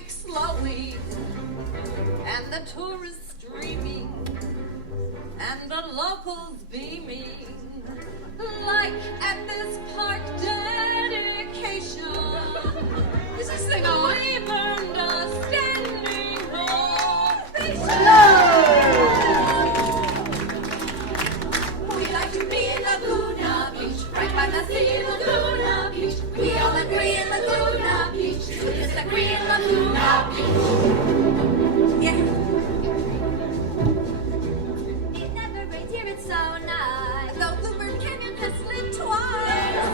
traffic slowing, and the tourists streaming, and the locals beaming, like at this park dedication. This is the on. We burned a standing ovation. We like to be in Laguna Beach, right by the sea, Laguna Beach. We all agree in Laguna Beach, we disagree in Laguna Beach. Yeah. It never rains here, it's so nice. Though Bluebird Canyon has slid twice.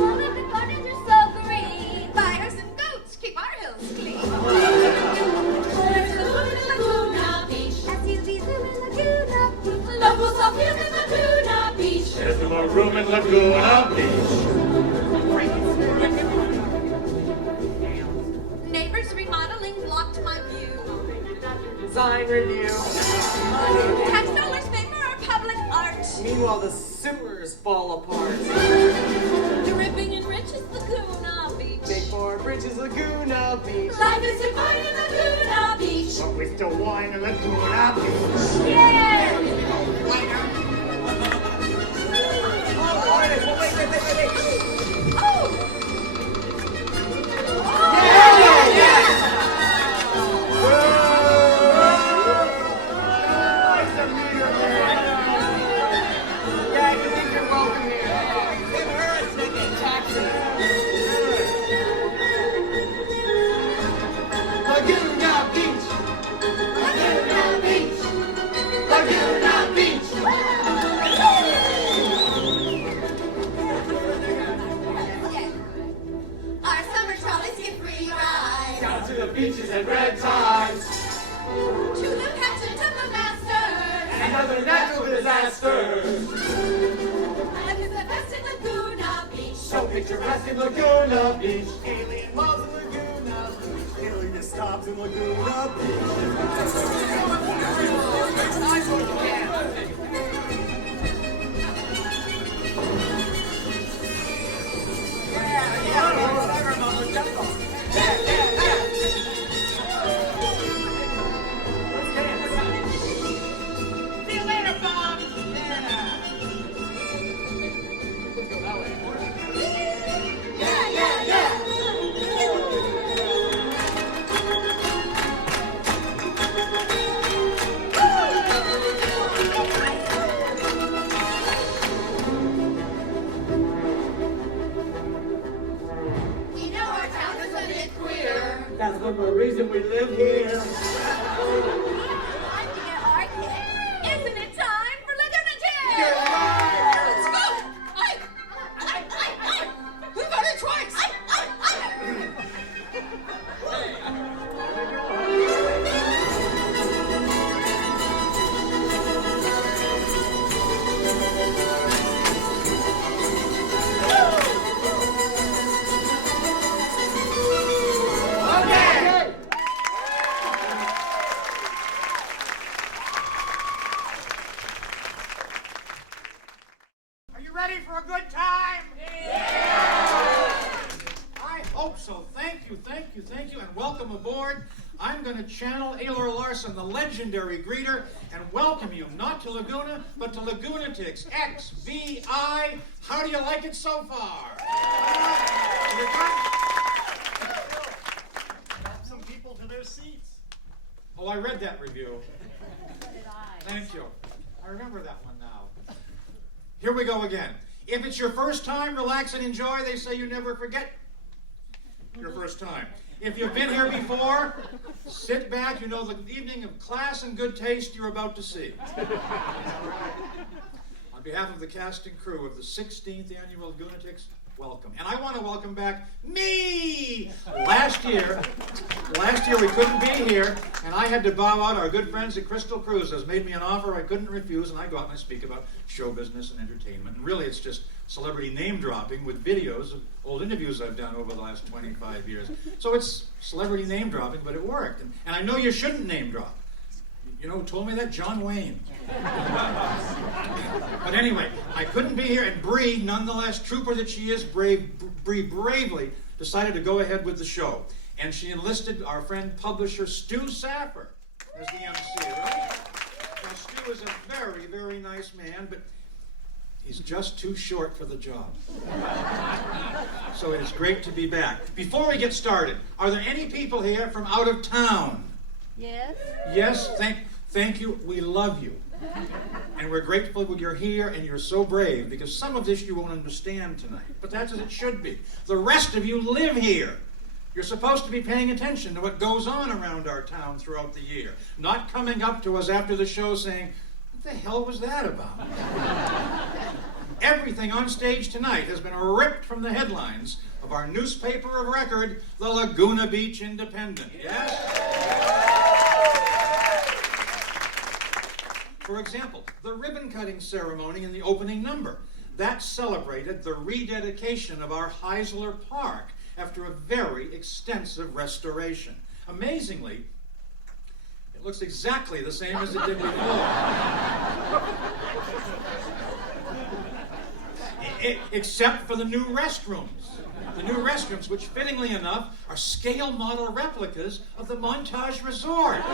All of the gardens are so green. Fires and goats keep our hills clean. There's the food in Laguna Beach. SUVs are in Laguna Beach. Locals all feel in Laguna Beach. There's no more room in Laguna Beach. Neighbors remodeling blocked my view. Design review. Tax dollars pay for our public art. Meanwhile, the sewers fall apart. Dripping in riches, Laguna Beach. Big Four Bridges, Laguna Beach. Life is divine in Laguna Beach. But we still wine in Laguna Beach. Yeah! Oh, wait. Oh! Beaches and red tides. To the pageant of the masters. And other natural disasters. Life is the best in Laguna Beach. So picturesque in Laguna Beach. Alien malls in Laguna Beach. Alien stops in Laguna That's one more reason we live here. Time to get our kick. Isn't it time for Lagunatics? Let's go! I. We've got it twice! Ready for a good time? Yeah! I hope so. Thank you, and welcome aboard. I'm going to channel Aylor Larson, the legendary greeter, and welcome you not to Laguna, but to Lagunatics, XVI. How do you like it so far? You good? Got some people to their seats. Oh, I read that review. So did I. Thank you. I remember that one now. Here we go again. If it's your first time, relax and enjoy. They say you never forget your first time. If you've been here before, sit back. You know the evening of class and good taste you're about to see. On behalf of the cast and crew of the 16th Annual Lagunatics, welcome. And I want to welcome back me! Last year we couldn't be here, and I had to bow out. Our good friends at Crystal Cruises made me an offer I couldn't refuse, and I go out and I speak about show business and entertainment. And really, it's just celebrity name-dropping with videos of old interviews I've done over the last 25 years. So it's celebrity name-dropping, but it worked. And I know you shouldn't name-drop. You know who told me that? John Wayne. But anyway, I couldn't be here, and Bree, nonetheless, trooper that she is, bravely decided to go ahead with the show. And she enlisted our friend publisher Stu Sapper as the MC, right? Now, Stu is a very, very nice man, but he's just too short for the job. So it is great to be back. Before we get started, are there any people here from out of town? Yes? Yes, thank you. We love you. And we're grateful that you're here and you're so brave, because some of this you won't understand tonight. But that's as it should be. The rest of you live here. You're supposed to be paying attention to what goes on around our town throughout the year. Not coming up to us after the show saying, "What the hell was that about?" Everything on stage tonight has been ripped from the headlines of our newspaper of record, the Laguna Beach Independent. Yes? For example, the ribbon-cutting ceremony in the opening number. That celebrated the rededication of our Heisler Park after a very extensive restoration. Amazingly, it looks exactly the same as it did before. Except for the new restrooms. The new restrooms, which fittingly enough are scale model replicas of the Montage Resort.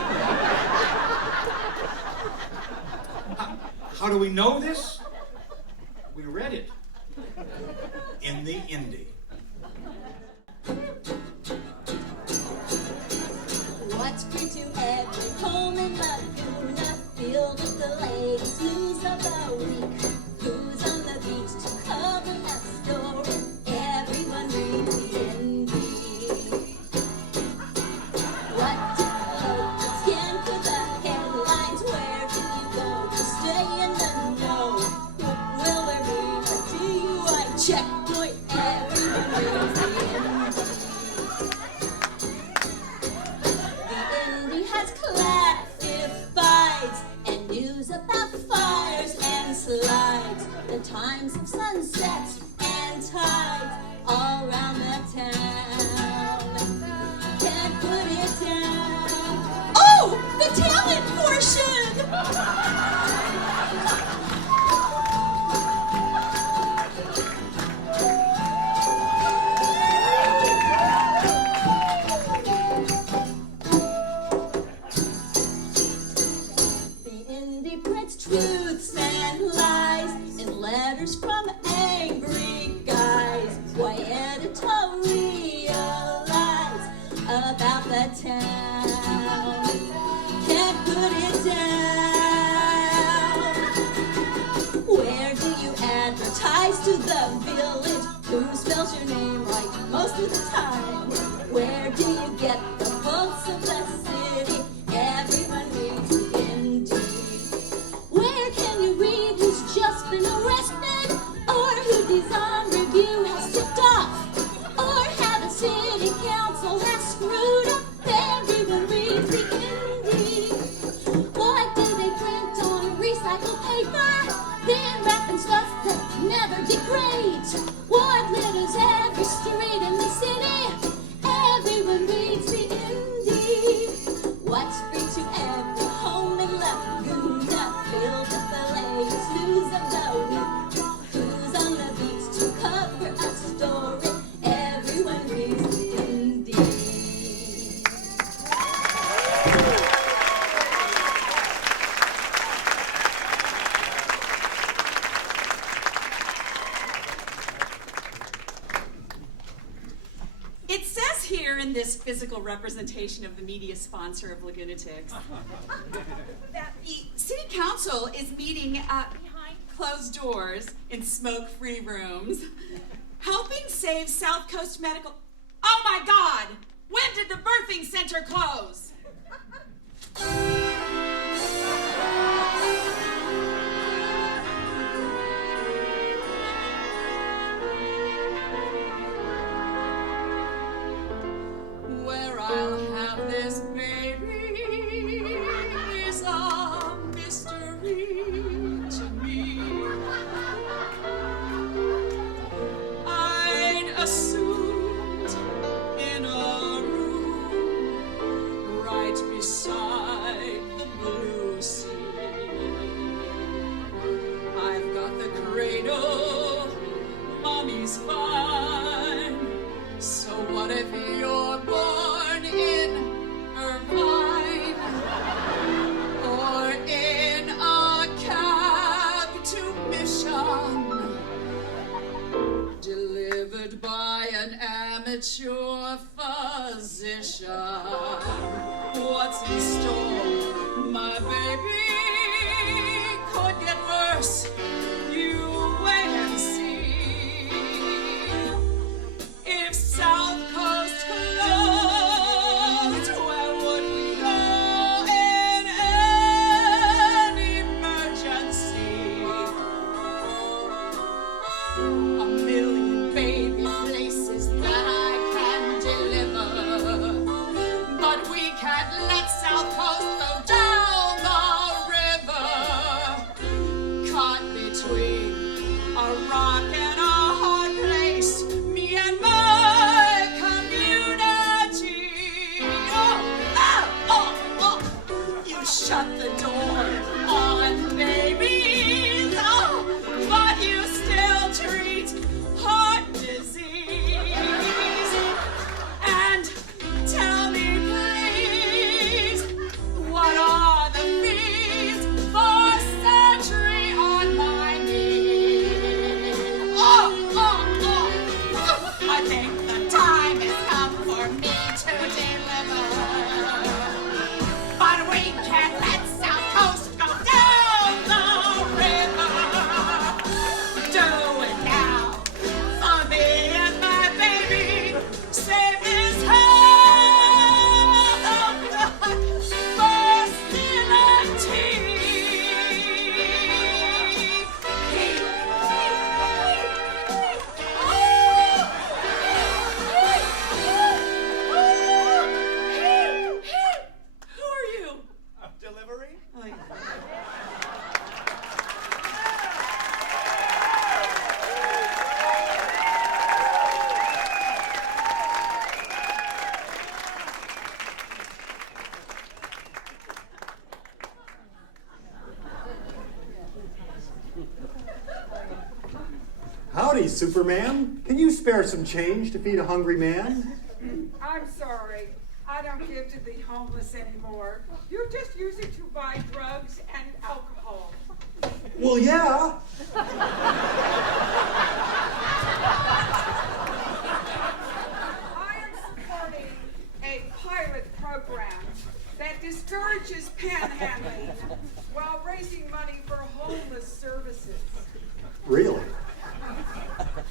How do we know this? We read it in the Indy. What's free to every home in Laguna, filled with the latest news of the week? Who's on the beach to cover that story? Everyone reads the Indy. What do locals scan for the headlines? Where do you go to stay in the know? Will there be a DUI checkpoint? Everyone reads the Indy. The Indy has classifieds and news about fires and slides, the times of sunsets and tides all around the town. Can't put it down. Oh, the talent portion! The Indy prints truths and lies in letters from angry guys. Why editorialize about the town? Can't put it down. Where do you advertise to the village? Who spells your name right most of the time? Where do you get the pulse of the city? Everyone reads the Indy. Where can you read who's just been arrested? Or who design review has tipped off? Or how the city council has screwed up? Everyone reads the Indy. What do they print on recycled paper? Then wrap in stuff that never degrades. What litters every street in the city? Everyone reads the Indy. What's free to every home in Laguna, filled with the latest news of the week? Who's on the beach to cover a story? Everyone reads the Indy. It says here in this physical representation of the media sponsor of Lagunatics that the city council is meeting behind closed doors in smoke-free rooms, helping save South Coast Medical. Oh my God! When did the birthing center close? Where I'll have this baby is a mystery to me. I'd assumed in a room right beside the blue sea. I've got the cradle, mommy's fine. So what if your boy position. What's in store, my baby, could get worse. You wait and see. If South Coast closed, where would we go in an emergency? A million baby places that I can deliver, but we can't let South Coast go down the river. Caught between a rock and a hard place, me and my community. You shut the door on babies, but you still treat heart disease. And tell me, please, what are the fees for surgery on my knee? I think the time has come for me to deliver. But we can't let South Coast go down the river. Do it now for me and my baby. Save this health facility. Who are you? Delivery? Oh, yeah. Howdy, Superman. Can you spare some change to feed a hungry man? I'm sorry. I don't give to the homeless anymore. You just use it to buy drugs and alcohol. Well, yeah. I am supporting a pilot program that discourages panhandling while raising money for homeless services. Really?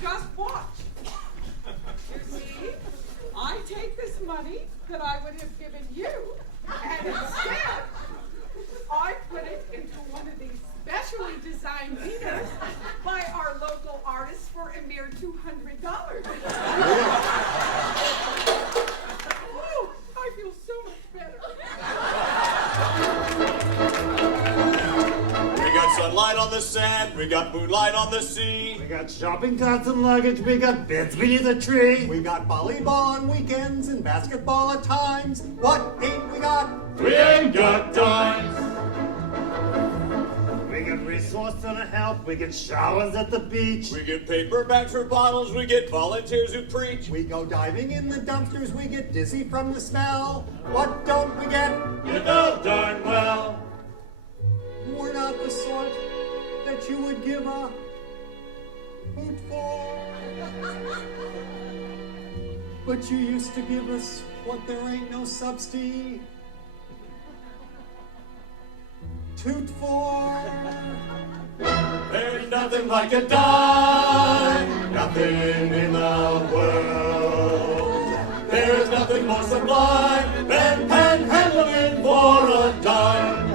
Just watch. You see, I take this money that I would have given you, and instead, I put it into one of these specially designed meters by our local artists for a mere $200. Oh, I feel so much better. We got sunlight on the sand, we got moonlight on the sea. We got shopping carts and luggage, we got beds beneath a tree. We got volleyball on weekends and basketball at times. What ain't we got? We ain't got dimes. We get resource and help, we get showers at the beach. We get paper bags for bottles, we get volunteers who preach. We go diving in the dumpsters, we get dizzy from the smell. What don't we get? You know darn well. We're not the sort that you would give a hoot for. But you used to give us what there ain't no substitute for. There's nothing like a dime, nothing in the world. There's nothing more sublime than panhandling for a dime.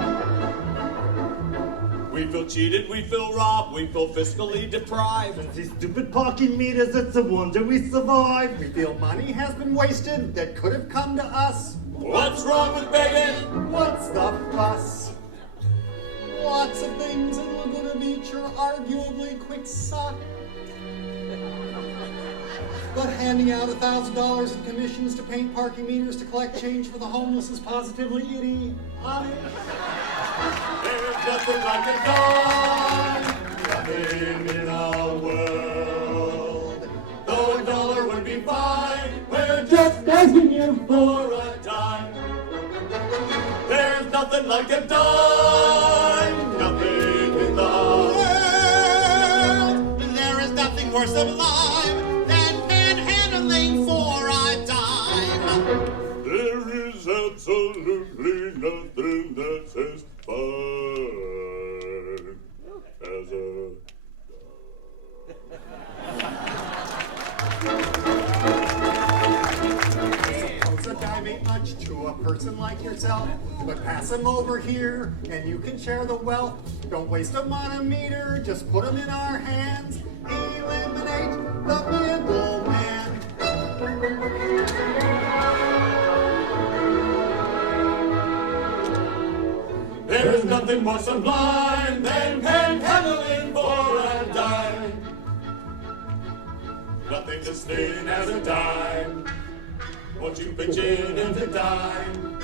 We feel cheated, we feel robbed, we feel fiscally deprived. These stupid parking meters, it's a wonder we survive. We feel money has been wasted that could have come to us. What's wrong with begging? What's the fuss? Lots of things in Laguna Beach are arguably quick suck. But handing out $1,000 in commissions to paint parking meters to collect change for the homeless is positively idiotic. There's nothing like a dime, nothing in the world. Though a dollar would be fine, we're just asking you for a dime. There's nothing like a dime, nothing in the world. There is nothing more sublime than panhandling for a dime. absolutely nothing that says fine as a Suppose a dime ain't much to a person like yourself, but pass him over here and you can share the wealth. Don't waste them on a meter, just put them in our hands. Eliminate the middleman. There is nothing more sublime than panhandling for a dime. Nothing as thin as a dime. Won't you pitch in into dime?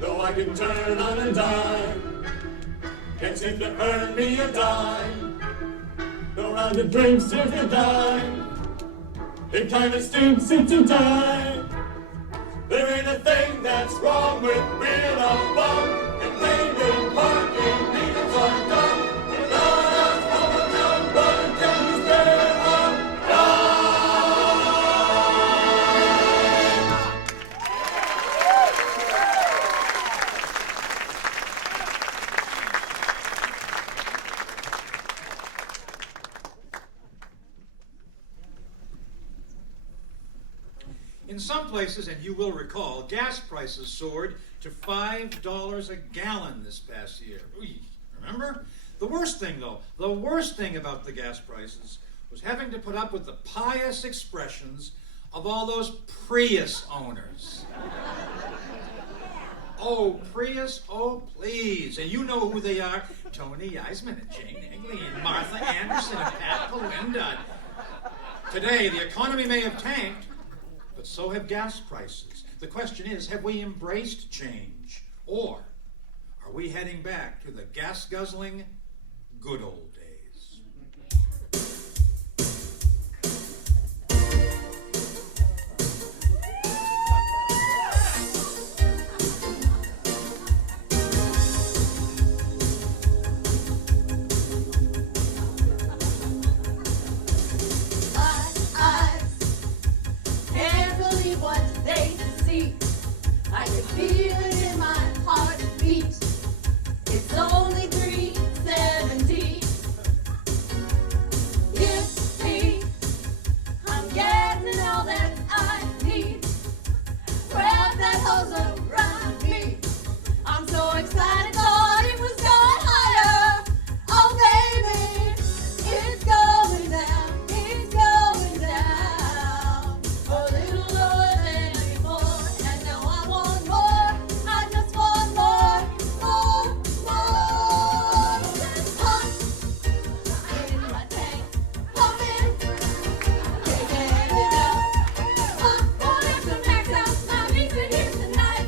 Though I can turn on a dime, can't seem to earn me a dime. No round of drinks if you dime. It kinda stinks, it's a dime. There ain't a thing that's wrong with being a bum. And paying parking meters are dumb. But not as from a young brother can you spare a In some places, and you will recall, gas prices soared to $5 a gallon this past year. Ooh, remember? The worst thing, though, the worst thing about the gas prices was having to put up with the pious expressions of all those Prius owners. Oh, Prius, oh, please. And you know who they are. Tony Eisman and Jane Egley and Martha Anderson and Pat Palinda. Today, the economy may have tanked, but so have gas prices. The question is, have we embraced change? Or are we heading back to the gas-guzzling good old days? Can't believe what they see. I can feel it in my heartbeat. It's only 3:17. Yippee! I'm getting all that I need. Wrap that hose around me. I'm so excited, thought it was going higher. Oh baby, it's going down. It's going down. A little lower than before, and now I want more. I just want more, more, more. Pump in my tank, pumping, can't get enough. Pump, wanting to max out my reason here tonight.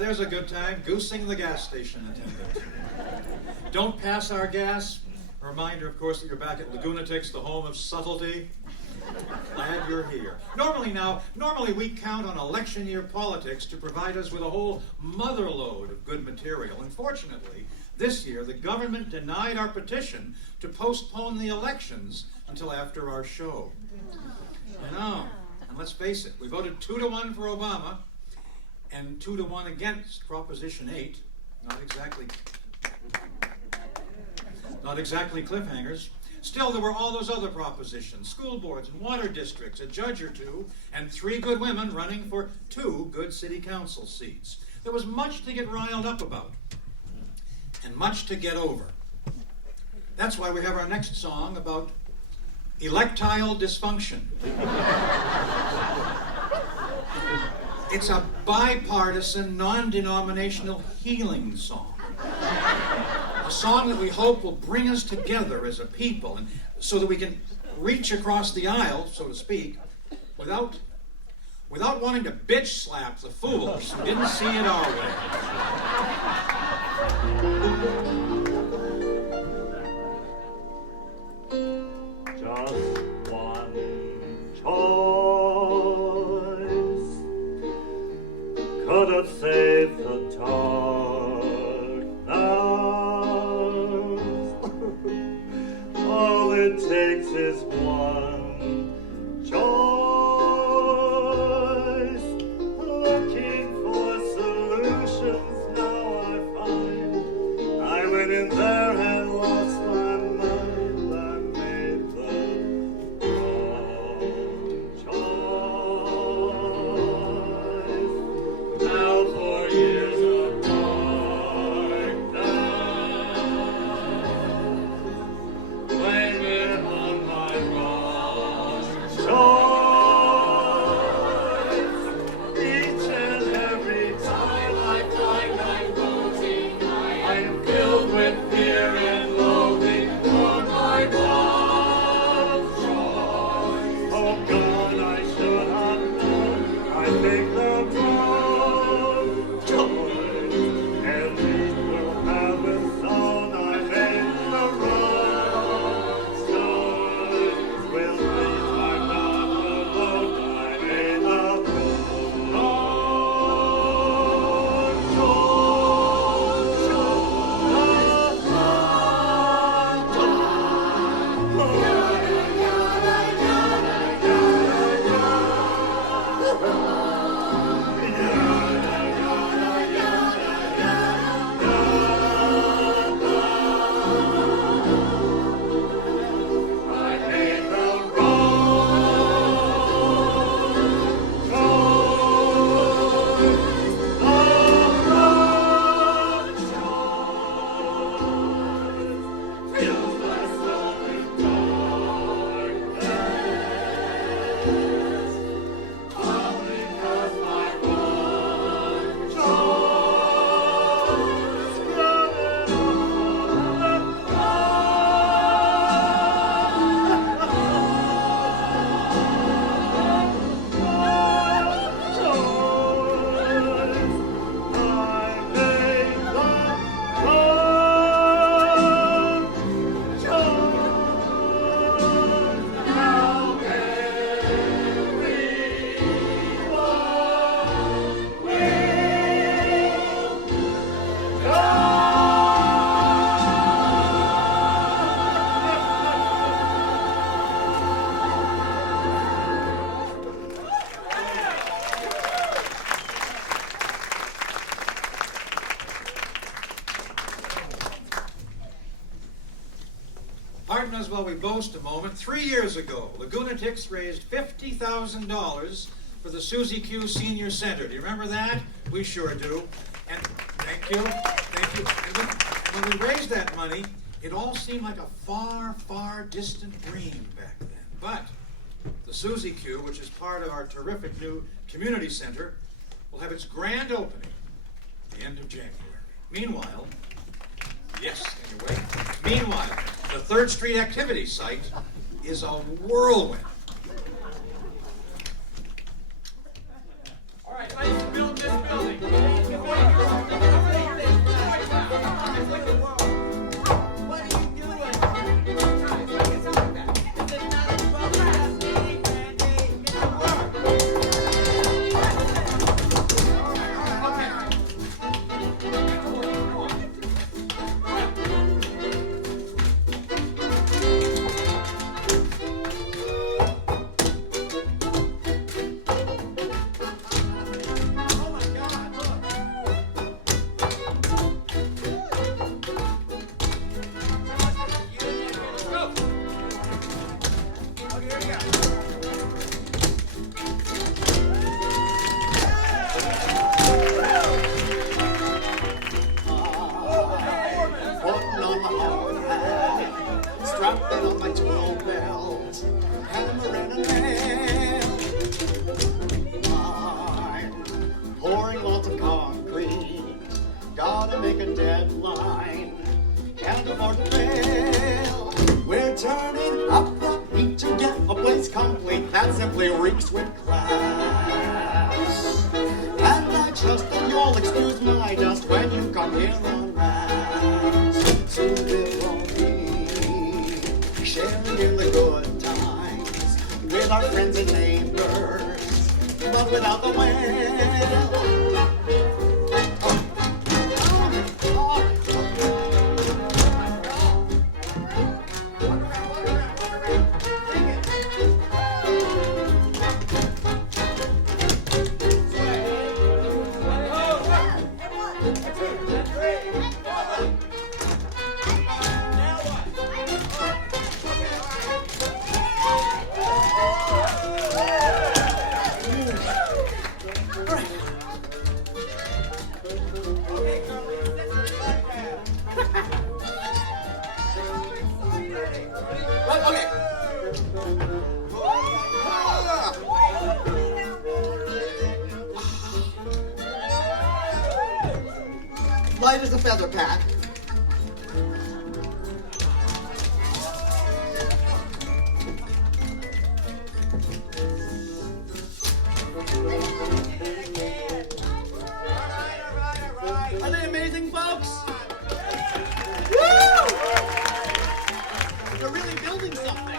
there's a good time. Goosing the gas station attendant. Don't pass our gas. A reminder, of course, that you're back at Lagunatics, the home of subtlety. Glad you're here. Normally we count on election year politics to provide us with a whole motherlode of good material. Unfortunately, this year the government denied our petition to postpone the elections until after our show. You know, and let's face it, we voted 2-1 for Obama and 2-1 against Proposition 8. Not exactly cliffhangers. Still, there were all those other propositions, school boards and water districts, a judge or two, and 3 good women running for 2 good city council seats. There was much to get riled up about, and much to get over. That's why we have our next song about electile dysfunction. It's a bipartisan, non-denominational healing song. A song that we hope will bring us together as a people, and so that we can reach across the aisle, so to speak, without wanting to bitch slap the fools who didn't see it our way. Just one choice could have saved the darkness. All it takes is one choice. Looking for solutions, now I find I went in there and lost my mind. I made the wrong choice. Now for years of darkness, blame it on my wrong choice. Each and every time I find I'm losing, I am filled with fear and loathing for my wrong choice. Oh God, I should have known I make the wrong choice. At least we'll have it known I made the wrong choice. Will please I'm not alone. I made the wrong Pardon us while we boast a moment. 3 years ago, Lagunatics raised $50,000 for the Susie Q Senior Center. Do you remember that? We sure do. And thank you. And when we raised that money, it all seemed like a far, far distant dream back then. But the Susie Q, which is part of our terrific new community center, will have its grand opening at the end of January. Meanwhile, yes, anyway. Meanwhile, the 3rd Street activity site is a whirlwind. All right, let's build this building. Before you Strapping on my 12 belt, hammer and a nail. I'm pouring lots of concrete, gotta make a deadline, can't afford to fail. We're turning up the heat to get a place complete that simply reeks with class. And I trust that you'll excuse my dust when you come here en masse. Soon it won't be sharing in the good times with our friends and neighbors, but without the well. Light as a feather, Pat. Are they amazing, folks? Woo! They're really building something.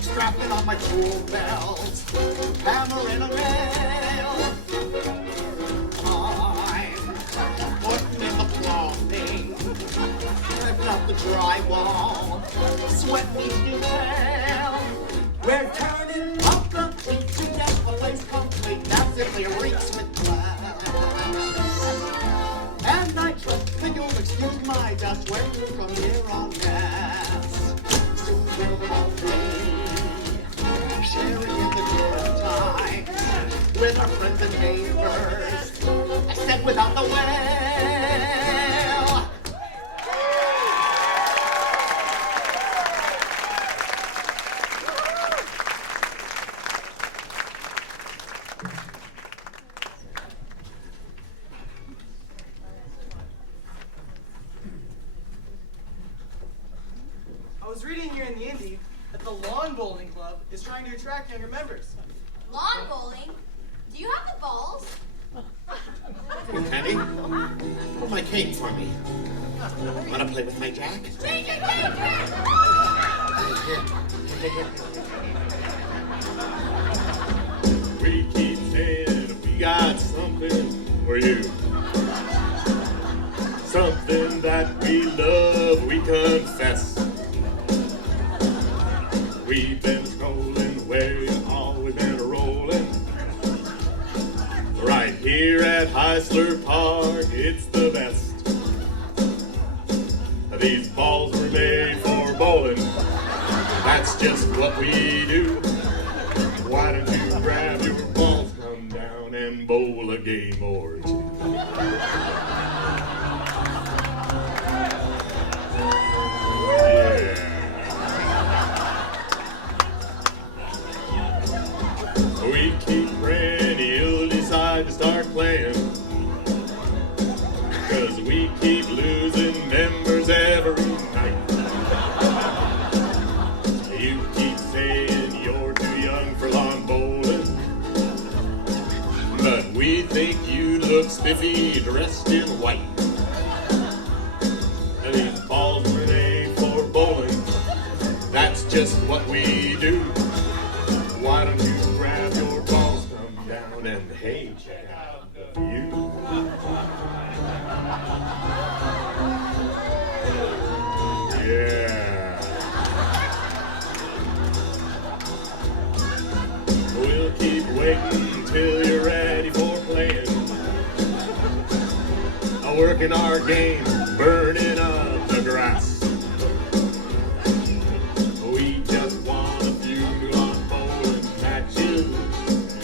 Strapping on my tool belt, hammer in a nail. I'm putting in the plumbing, ripping up the drywall, sweating to hell. We're turning up the heat to get a place complete that simply reeks with class. And I trust that you'll excuse my dust when you come here on gas. Soon we'll all be sharing in the good times with our friends and neighbors, except without the well. I was reading here in the Indy that the Lawn Bowling Club is trying to attract younger members. Lawn bowling? Do you have the balls? Hey, Penny, pull my cane for me. Want to play with my jack? We keep saying we got something for you. Something that we love, we confess. We've been strolling where you've always been rolling. Right here at Heisler Park, it's the best. These balls were made for bowling. That's just what we do. Why don't you grab your balls, come down and bowl a game or two? We keep praying you'll decide to start playing, 'cause we keep losing members every night. spiffy, dressed in white. And these balls were made for bowling. That's just what we do. Why don't you grab your balls, come down, and hey, check out the view. Yeah. We'll keep waiting till you're ready for playing. Working our game, burning up the grass. We just want a few long bowling matches,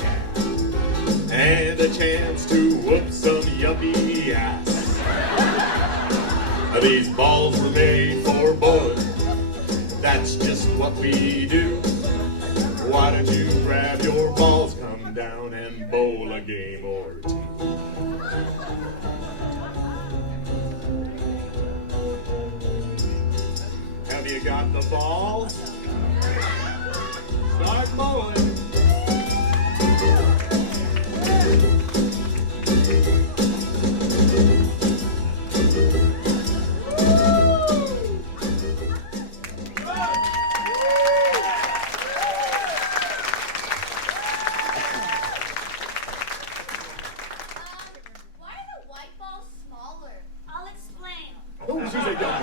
yeah, and a chance to whoop some yuppie ass. These balls were made for bowling. That's just what we do. Why don't you grab your balls, come down and bowl a game or two. Have you got the balls? Start bowling. Why are the white balls smaller? I'll explain. Oh, she's a guy.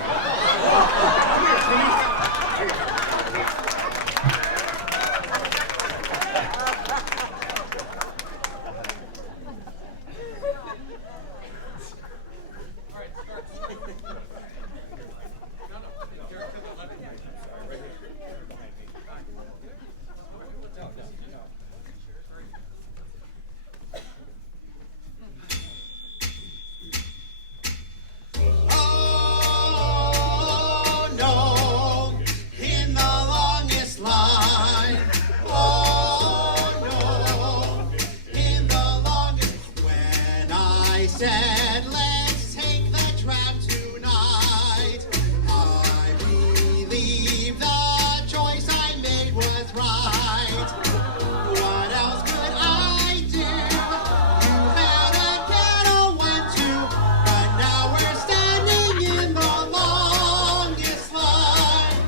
Said, let's take the tram tonight. I believe the choice I made was right. What else could I do? You had a kettle, one, two, but now we're standing in the longest line.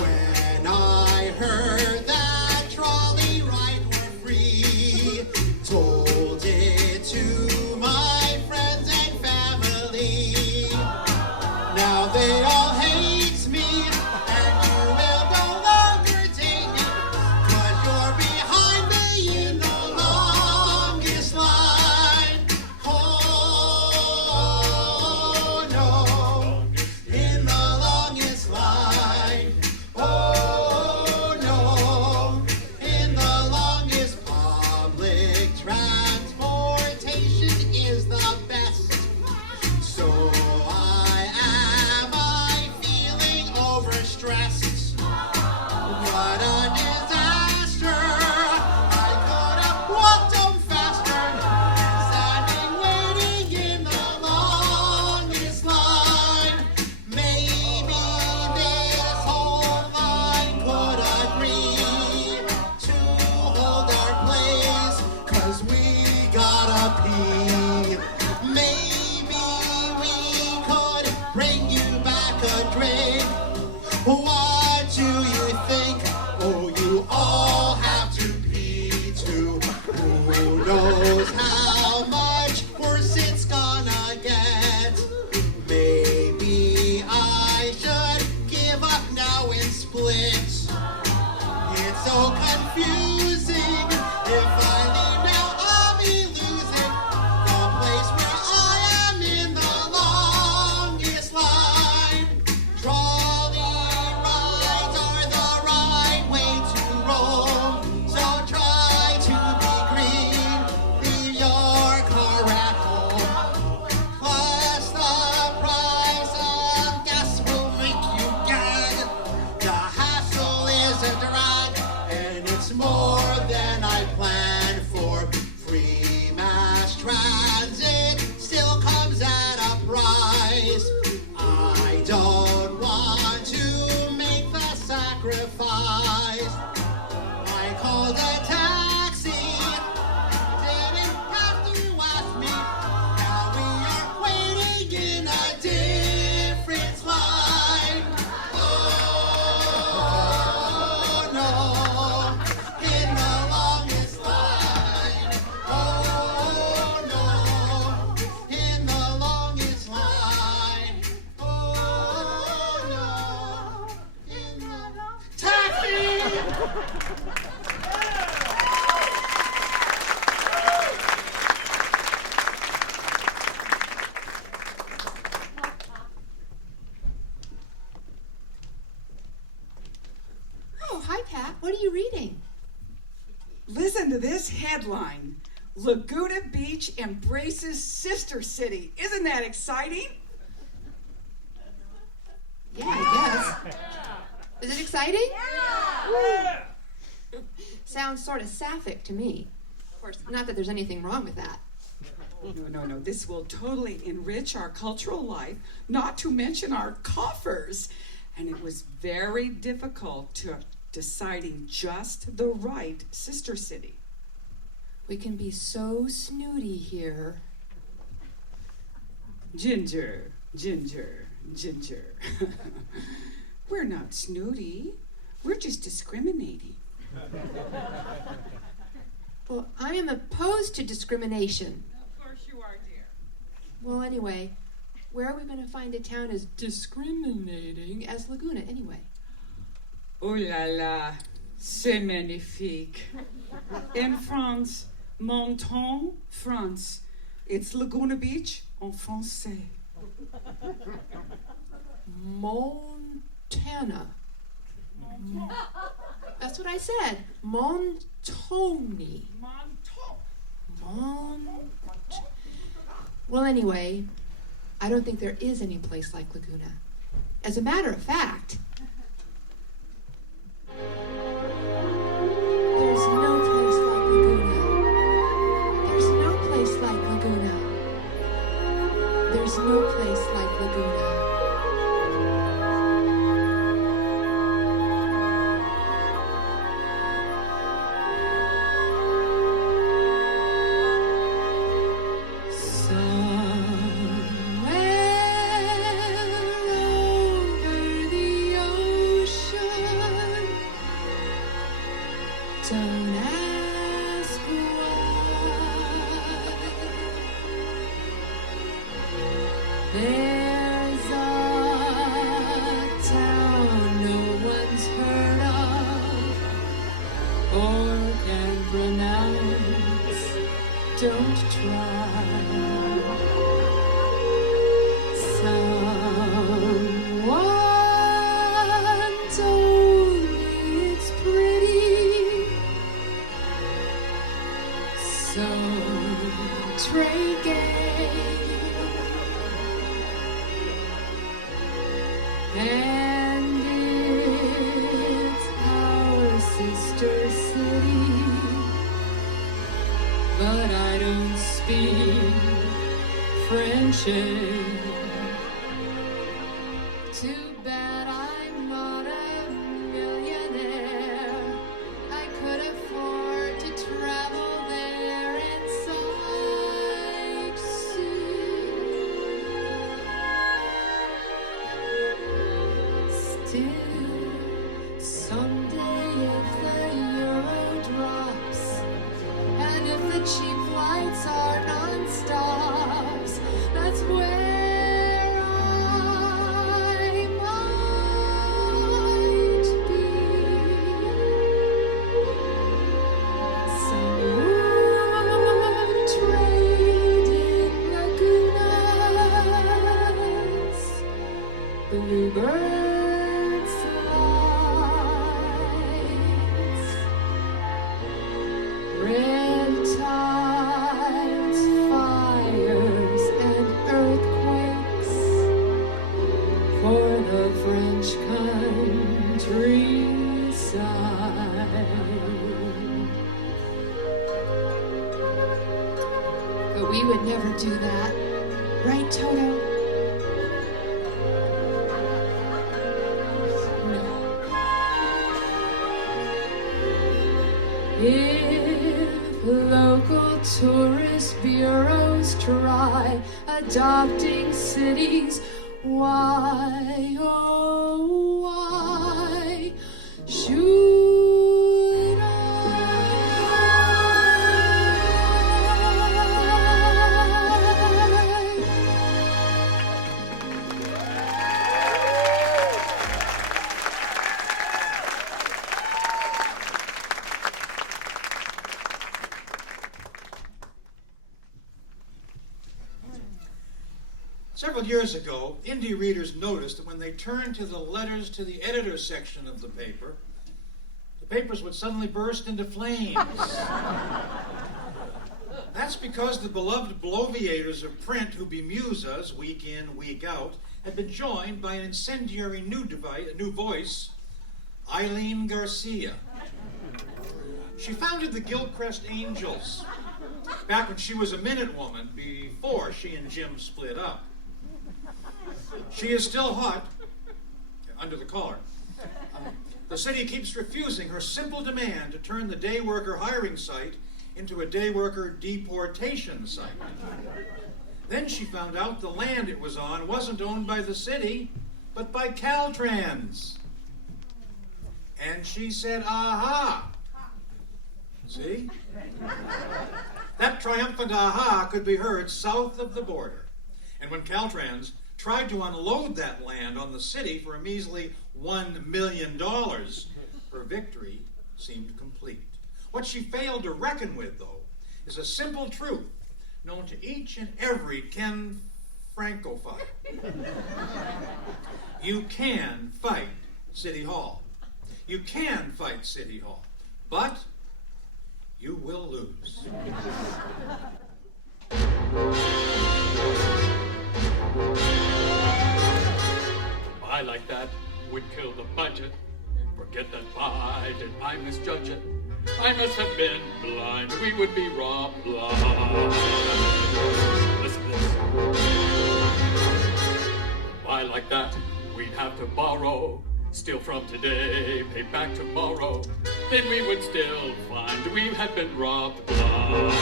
When I heard that trolley ride were free, told it to my friends and family. Now they all hate me, and you will no longer date me, 'cause you're behind me in the longest line. Oh no, in the longest line. Oh no, in the longest. Public transportation is the best. So why am I feeling overstressed? What a disaster! I could have walked home faster, standing waiting in the longest line. Maybe this whole line could agree to hold our place, 'cause we gotta pee. Maybe we could bring you back a drink. What do you think? Oh, you all have to pee too. Who knows how much worse it's gonna get? Maybe I should give up now and split. It's so confusing. If I leave now, I'll be losing the place where I am in the longest line. Trolley rides are the right way to roam, so try to be green. Leave your car at home. Plus the price of gas will make you gag. The hassle is a drag, and it's more than I planned for. Free mass transit still comes at a price. I don't want to make the sacrifice. I called a taxi, didn't have to ask me. Now Oh, hi, Pat. What are you reading? Listen to this headline. Laguna Beach embraces sister city. Isn't that exciting? Yeah, I guess. Is it exciting? Yeah. Sounds sort of sapphic to me. Of course, not that there's anything wrong with that. No. This will totally enrich our cultural life, not to mention our coffers. And it was very difficult to deciding just the right sister city. We can be so snooty here. Ginger. We're not snooty. We're just discriminating. Well, I am opposed to discrimination. Of course you are, dear. Well, anyway, where are we going to find a town as discriminating as Laguna, anyway? Oh la la, c'est magnifique. In France, Monton, France. It's Laguna Beach en français. Montana. That's what I said. Montoni. Well, anyway, I don't think there is any place like Laguna. As a matter of fact, there's no place like Laguna. There's no place like Laguna. There's no place like Laguna. Don't ask why. There's a town no one's heard of or can pronounce. Don't try. Someone told me it's pretty. So trade and it's our sister city, but I don't speak French. Too bad I'm not a millionaire. I could afford to travel there and sightsee. Still, someday if the euro drops and if the cheap flights are non-stops, that's where I might be. Someone trading lagunas, bluebird slides, red tides, fires, and earthquakes for the French countryside. But we would never do that, right, Toto? No. If local tourist bureaus try adopting cities, why, oh, why should I? Several years ago, indie readers noticed that when they turned to the letters to the editor section of the papers would suddenly burst into flames. That's because the beloved bloviators of print who bemuse us week in, week out, had been joined by an incendiary new voice, Eileen Garcia. She founded the Gilchrist Angels back when she was a Minute Woman, before she and Jim split up. She is still hot, under the collar. The city keeps refusing her simple demand to turn the day worker hiring site into a day worker deportation site. Then she found out the land it was on wasn't owned by the city, but by Caltrans. And she said, aha. See? That triumphant aha could be heard south of the border. And when Caltrans tried to unload that land on the city for a measly $1 million, her victory seemed complete. What she failed to reckon with, though, is a simple truth known to each and every Ken Francophile. You can fight City Hall. You can fight City Hall, but you will lose. I like that would kill the budget. Forget that why did I misjudge it? I must have been blind. We would be robbed blind. Listen to this. Why like that? We'd have to borrow. Steal from today, pay back tomorrow. Then we would still find we had been robbed blind.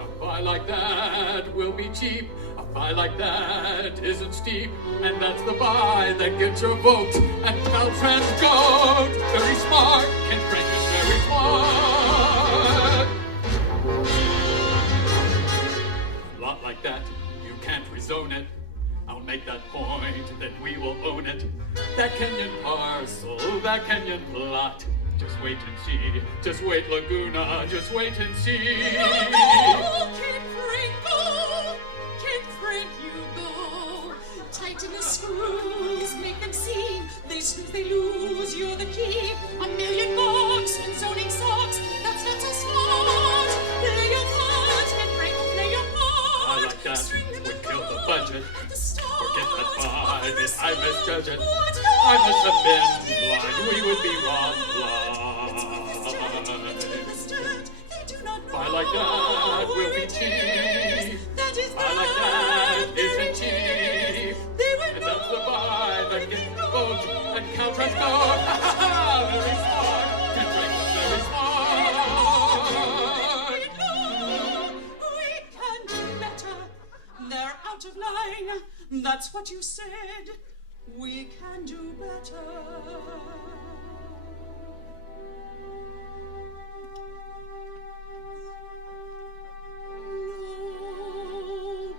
A buy like that will be cheap. A buy like that isn't steep. And that's the buy that gets your vote. And Caltrans goat, very smart. Ken Frank is very smart. A lot like that, you can't rezone it. I'll make that point, then we will own it. That Kenyan parcel, that Kenyan plot. Just wait and see, just wait, Laguna, just wait and see. Ken Frank, go! Ken Frank, you go! Tighten the screws, make them see. They snooze, they lose, you're the key. $1 million when zoning sucks, that's not so smart. Play your part, Ken Frank, play your part. I like that, would kill the budget. Forget that buy, did I misjudge it? I must have been blind, we would be robbed blind. Buy like that will be cheap. Buy like that isn't cheap. And that's the buy that gets the vote. And Caltrans goat, ha ha ha, very smart. Ken Frank is very smart. We can do better. They're out of line. That's what you said. We can do better.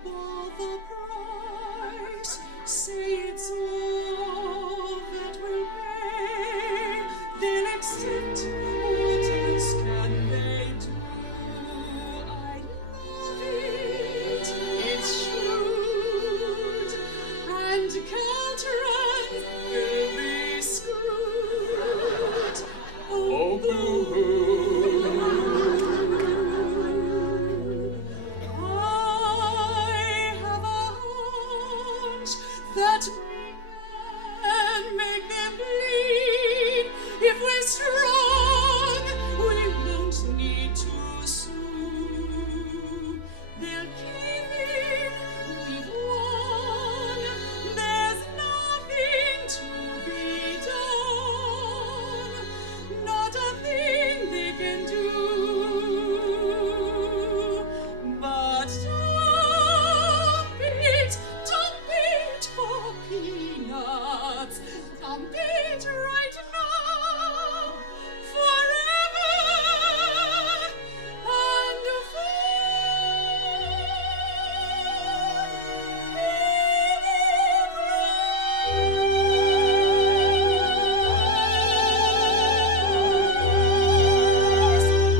Low the price. Say it's love that will pay. They'll accept. What else can they do? I love it. It's shrewd. And Caltrans will be screwed. Oh, boo-hoo. I have a hunch that we can make them bleed. If we're strong, we won't need to sue. They'll cave in, we've won. There's nothing to be done. Not a thing they can do. But dump it for peanuts. Dump it right now, forever and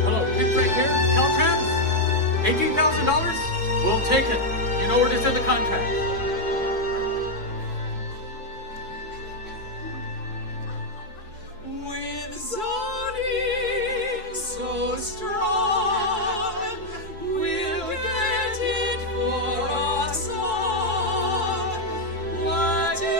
Hello, Ken Frank here, Caltrans. $18,000? We'll take it. You know where to are the contracts. With zoning so strong, we'll get it for our song. Whatever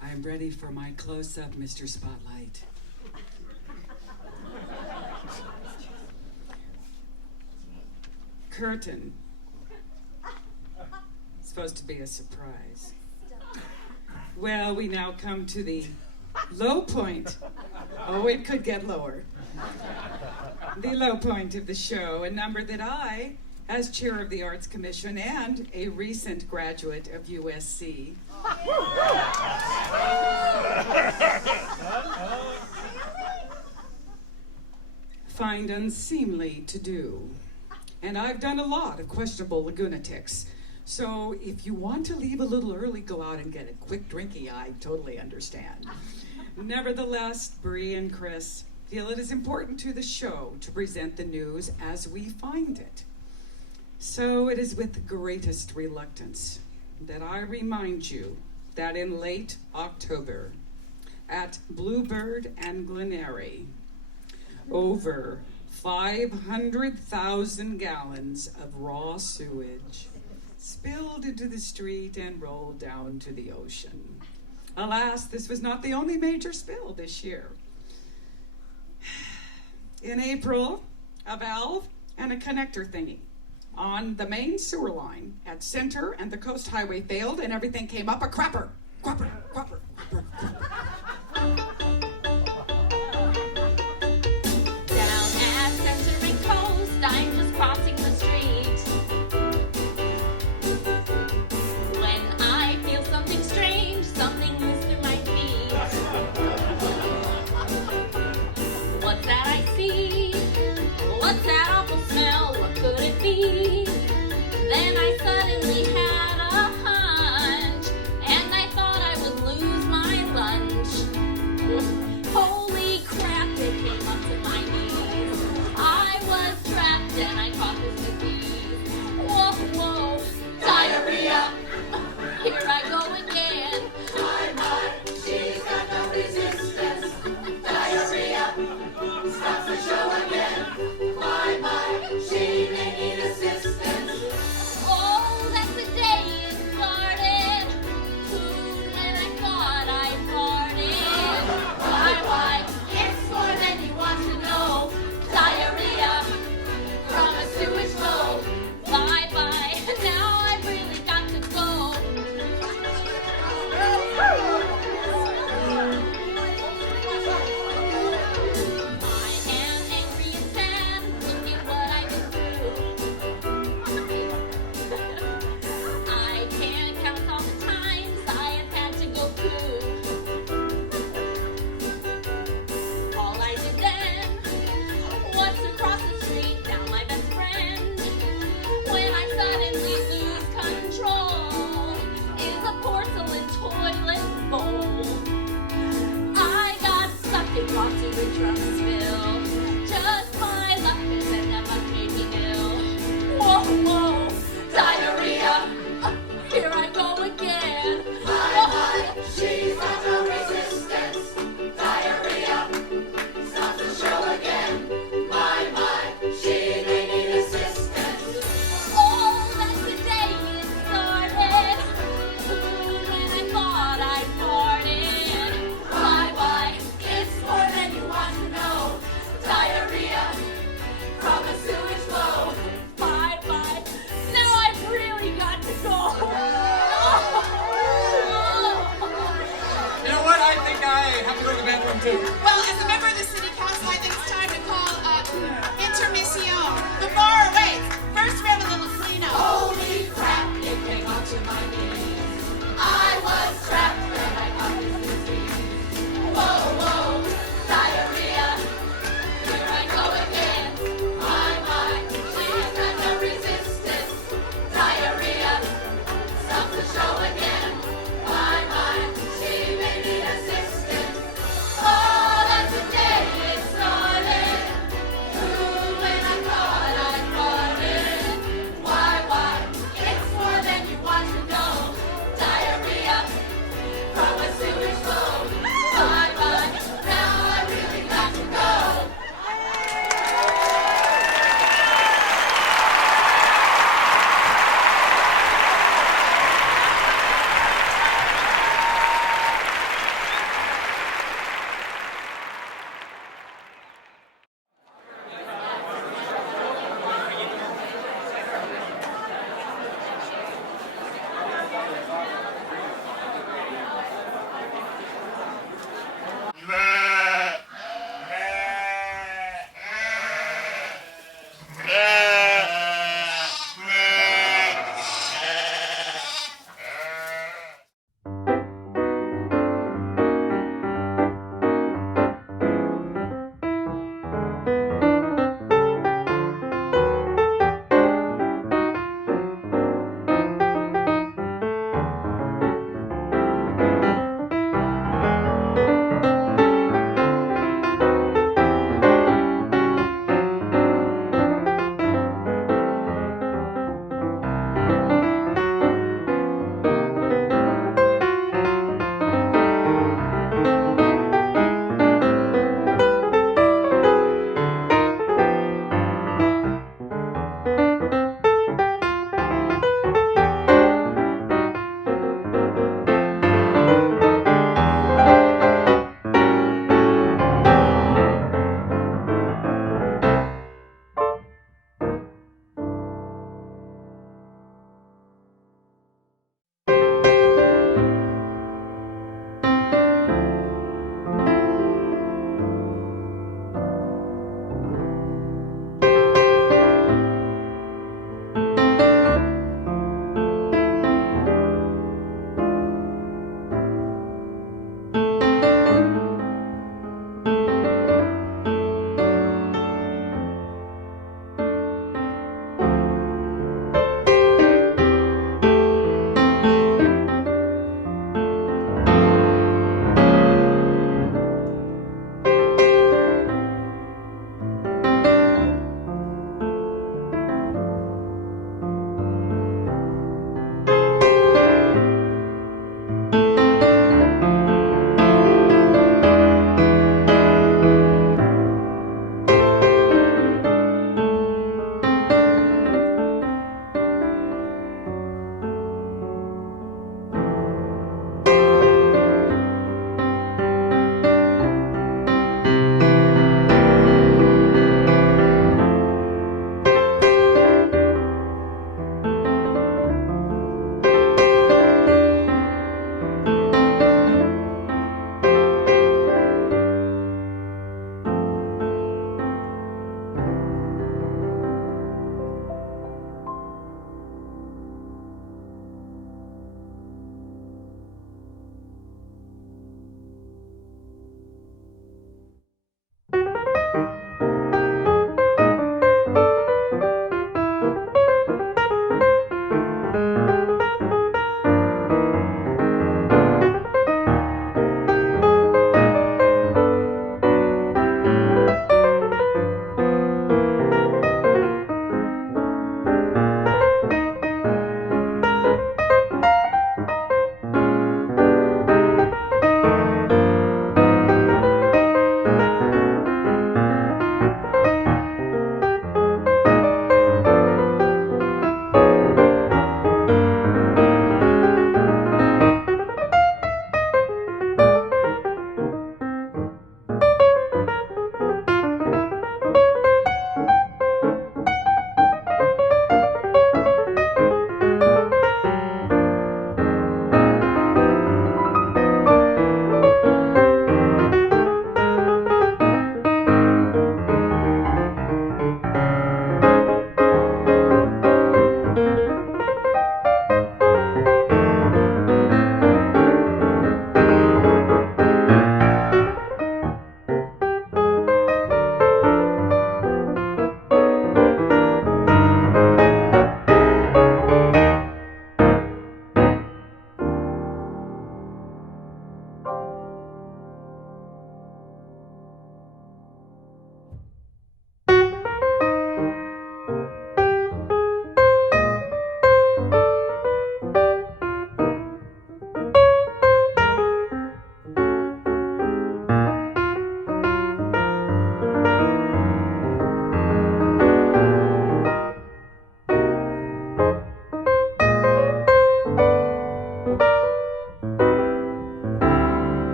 I'm ready for my close-up, Mr. Spotlight. Curtain. Supposed to be a surprise. Well, we now come to the low point. Oh, it could get lower. The low point of the show, a number that I, as chair of the Arts Commission and a recent graduate of USC, find unseemly to do. And I've done a lot of questionable Lagunatics. So if you want to leave a little early, go out and get a quick drinky, I totally understand. Nevertheless, Bree and Chris feel it is important to the show to present the news as we find it. So it is with the greatest reluctance that I remind you that in late October, at Bluebird and Glenary, over 500,000 gallons of raw sewage spilled into the street and rolled down to the ocean. Alas, this was not the only major spill this year. In April, a valve and a connector thingy on the main sewer line at Center and the Coast Highway failed, and everything came up a crapper. Crapper, crapper, crapper, crapper. Down at Center and Coast, I'm just crossing the street. When I feel something strange, something moves through my feet. What's that I see? What's that awful smell? What could it be? Then I suddenly had a hunch, and I thought I would lose my lunch. Holy crap, it came up to my knees. I was trapped and I caught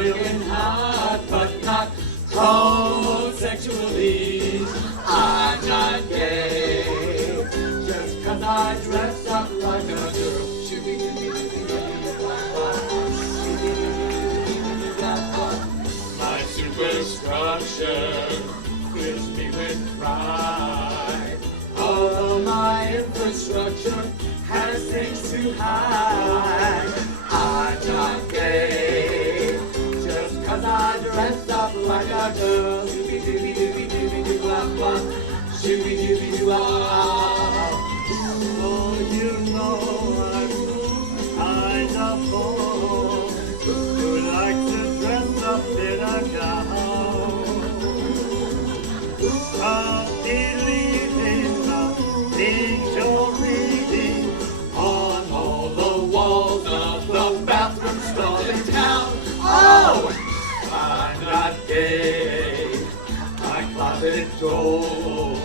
swinging hard, but not homosexually. I'm not gay, just 'cause I dress up like a girl. My superstructure fills me with pride. Although my infrastructure has things to hide, I'm not gay, just 'cause I dress up like a girl. Shooby-dooby-dooby-dooby-dooby-doo-wah-wah. Shooby-dooby-doo-wah. Oh, you know I'm kind of boy who likes to dress up in a gown. Believing the things you're reading on all the walls of the bathroom stall in town. Oh, I'm not gay. My closet door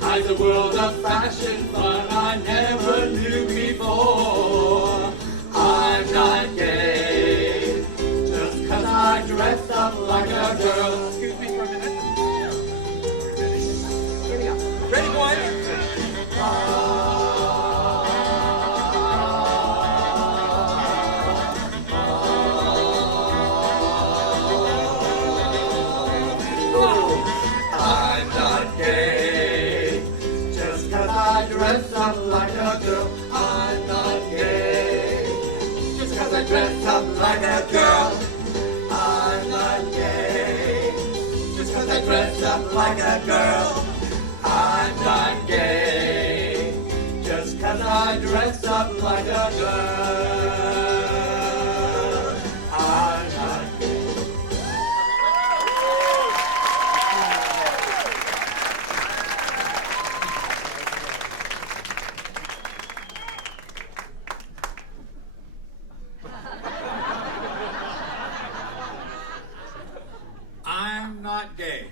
hides a world of fashion fun I never knew before. I'm not gay, just 'cause I dress up like a girl. Excuse me for a minute. Here we go. Ready, boys? I'm not gay, just 'cause I dress up like a girl. I'm not gay, just 'cause I dress up like a girl. I'm not gay, just 'cause I dress up like a girl. I'm not gay, just 'cause I dress up like a girl. I'm not gay. I'm not gay.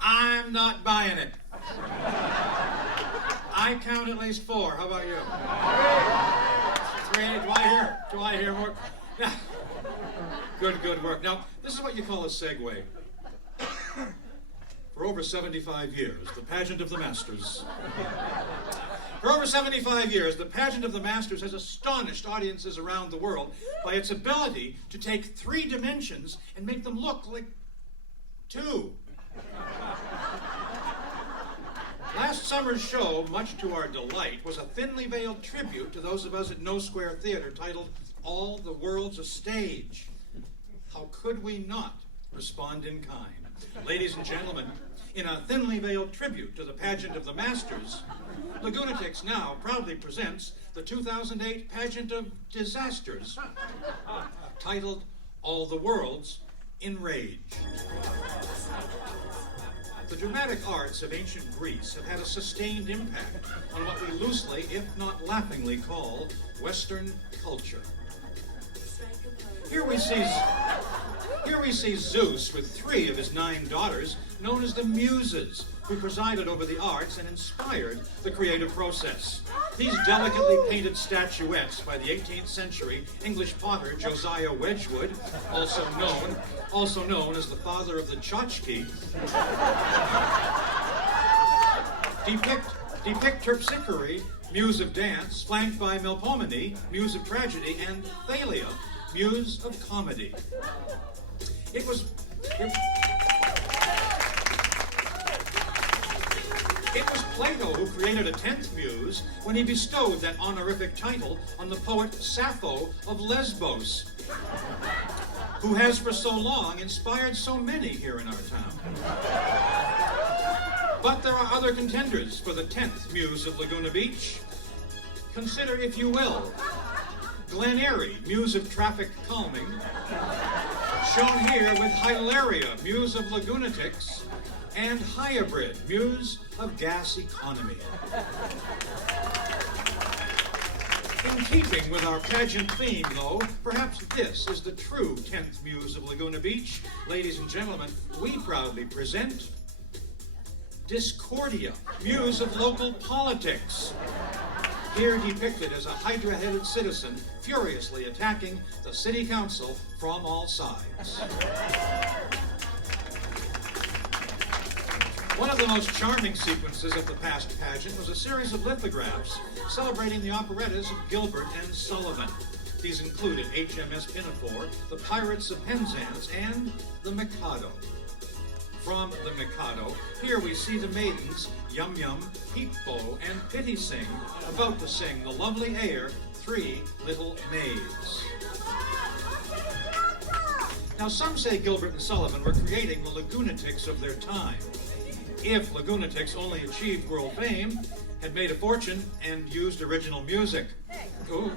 I'm not buying it. I count at least 4. How about you? 3. Do I hear more? Good work. Now, this is what you call a segue. For over 75 years, the pageant of the Masters. For over 75 years, the pageant of the Masters has astonished audiences around the world by its ability to take 3 dimensions and make them look like 2. Last summer's show, much to our delight, was a thinly veiled tribute to those of us at No Square Theater titled All the World's a Stage. How could we not respond in kind? Ladies and gentlemen, in a thinly veiled tribute to the pageant of the Masters, Lagunatics now proudly presents the 2008 Pageant of Disasters, titled All the World's Enraged. The dramatic arts of ancient Greece have had a sustained impact on what we loosely, if not laughingly, call Western culture. Here we see Zeus with 3 of his 9 daughters, known as the Muses, who presided over the arts and inspired the creative process. These delicately painted statuettes by the 18th century English potter Josiah Wedgwood, also known as the father of the tchotchke, depict Terpsichore, muse of dance, flanked by Melpomene, muse of tragedy, and Thalia, muse of comedy. It was Plato who created a 10th muse when he bestowed that honorific title on the poet Sappho of Lesbos, who has for so long inspired so many here in our town. But there are other contenders for the 10th muse of Laguna Beach. Consider, if you will, Glen Eyrie, muse of traffic calming, shown here with Hilaria, muse of Lagunatics, and Hybrid, muse of gas economy. In keeping with our pageant theme, though, perhaps this is the true 10th muse of Laguna Beach. Ladies and gentlemen, we proudly present Discordia, muse of local politics. here depicted as a hydra-headed citizen furiously attacking the city council from all sides. One of the most charming sequences of the past pageant was a series of lithographs celebrating the operettas of Gilbert and Sullivan. These included HMS Pinafore, the Pirates of Penzance, and the Mikado. From the Mikado, here we see the maidens Yum Yum, Peep Bo, and Pity Sing about to sing the lovely air, Three Little Maids. Now some say Gilbert and Sullivan were creating the Lagunatics of their time. If Lagunatics only achieved world fame, had made a fortune, and used original music. Ooh.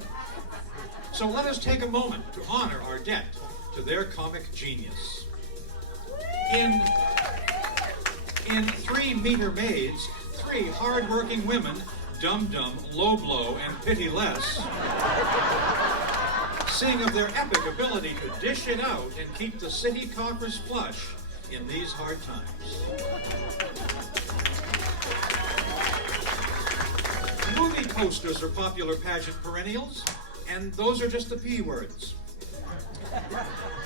So let us take a moment to honor our debt to their comic genius. In 3 Meter Maids, 3 hard-working women, Dum-Dum, Low-Blow, and Pitiless, sing of their epic ability to dish it out and keep the city coffers flush in these hard times. Movie posters are popular pageant perennials, and those are just the P words.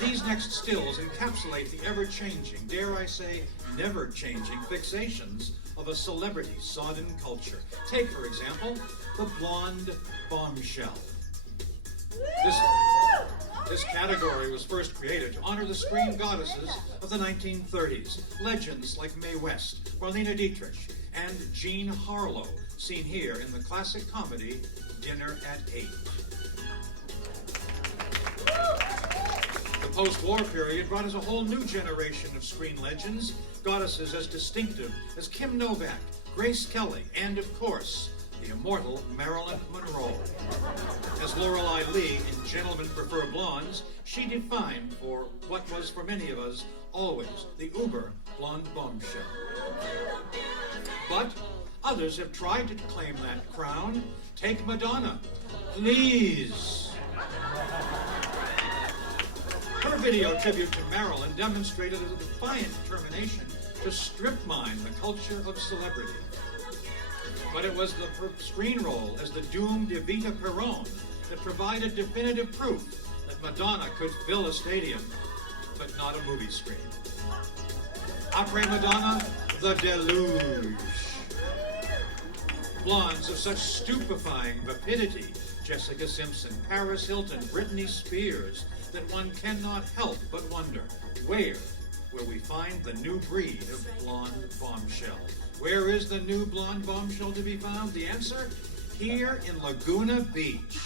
These next stills encapsulate the ever-changing, dare I say, never-changing fixations of a celebrity-sodden culture. Take, for example, the blonde bombshell. This category was first created to honor the screen goddesses of the 1930s, legends like Mae West, Marlene Dietrich, and Jean Harlow, seen here in the classic comedy Dinner at 8. The post-war period brought us a whole new generation of screen legends, goddesses as distinctive as Kim Novak, Grace Kelly, and, of course, the immortal Marilyn Monroe. As Lorelei Lee in Gentlemen Prefer Blondes, she defined for what was for many of us always the uber blonde bombshell. But others have tried to claim that crown. Take Madonna, please. Her video tribute to Marilyn demonstrated a defiant determination to strip mine the culture of celebrity. But it was the screen role as the doomed Evita Peron that provided definitive proof that Madonna could fill a stadium, but not a movie screen. Après Madonna, the deluge. Blondes of such stupefying vapidity, Jessica Simpson, Paris Hilton, Britney Spears, that one cannot help but wonder, where will we find the new breed of blonde bombshell? Where is the new blonde bombshell to be found? The answer? Here in Laguna Beach.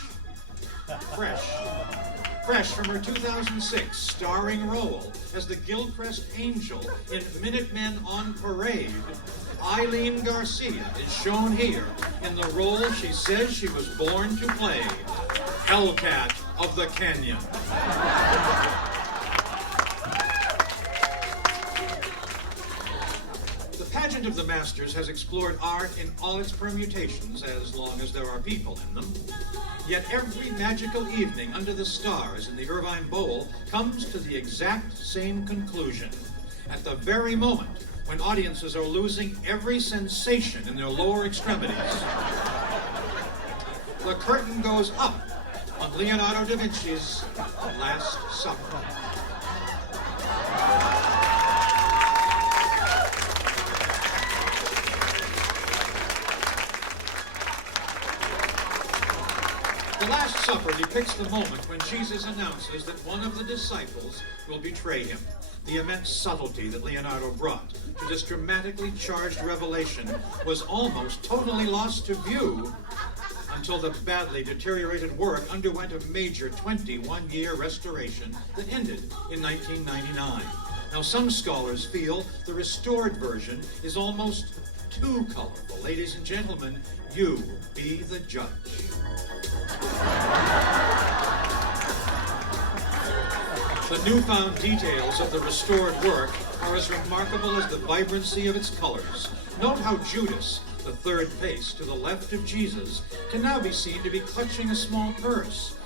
Fresh from her 2006 starring role as the Gilchrist Angel in Minutemen on Parade, Eileen Garcia is shown here in the role she says she was born to play, Hellcat of the Canyon. The pageant of the Masters has explored art in all its permutations as long as there are people in them. Yet every magical evening under the stars in the Irvine Bowl comes to the exact same conclusion. At the very moment when audiences are losing every sensation in their lower extremities, the curtain goes up on Leonardo da Vinci's Last Supper. The Last Supper depicts the moment when Jesus announces that one of the disciples will betray him. The immense subtlety that Leonardo brought to this dramatically charged revelation was almost totally lost to view until the badly deteriorated work underwent a major 21-year restoration that ended in 1999. Now, some scholars feel the restored version is almost too colorful. Ladies and gentlemen, you be the judge. The newfound details of the restored work are as remarkable as the vibrancy of its colors. Note how Judas, the third face to the left of Jesus, can now be seen to be clutching a small purse.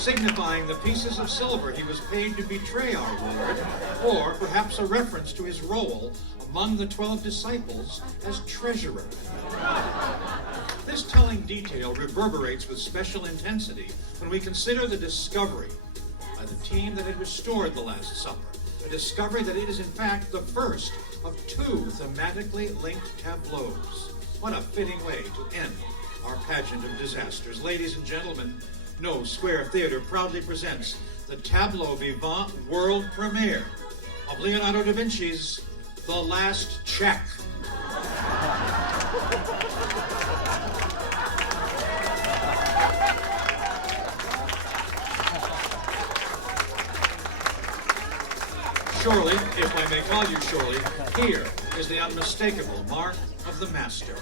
signifying the pieces of silver he was paid to betray our Lord, or perhaps a reference to his role among the 12 disciples as treasurer. This telling detail reverberates with special intensity when we consider the discovery by the team that had restored the Last Supper, a discovery that it is in fact the first of 2 thematically linked tableaus. What a fitting way to end our pageant of disasters. Ladies and gentlemen, No Square Theater proudly presents the tableau vivant world premiere of Leonardo da Vinci's The Last Check. Surely, if I may call you surely, here is the unmistakable mark of the master.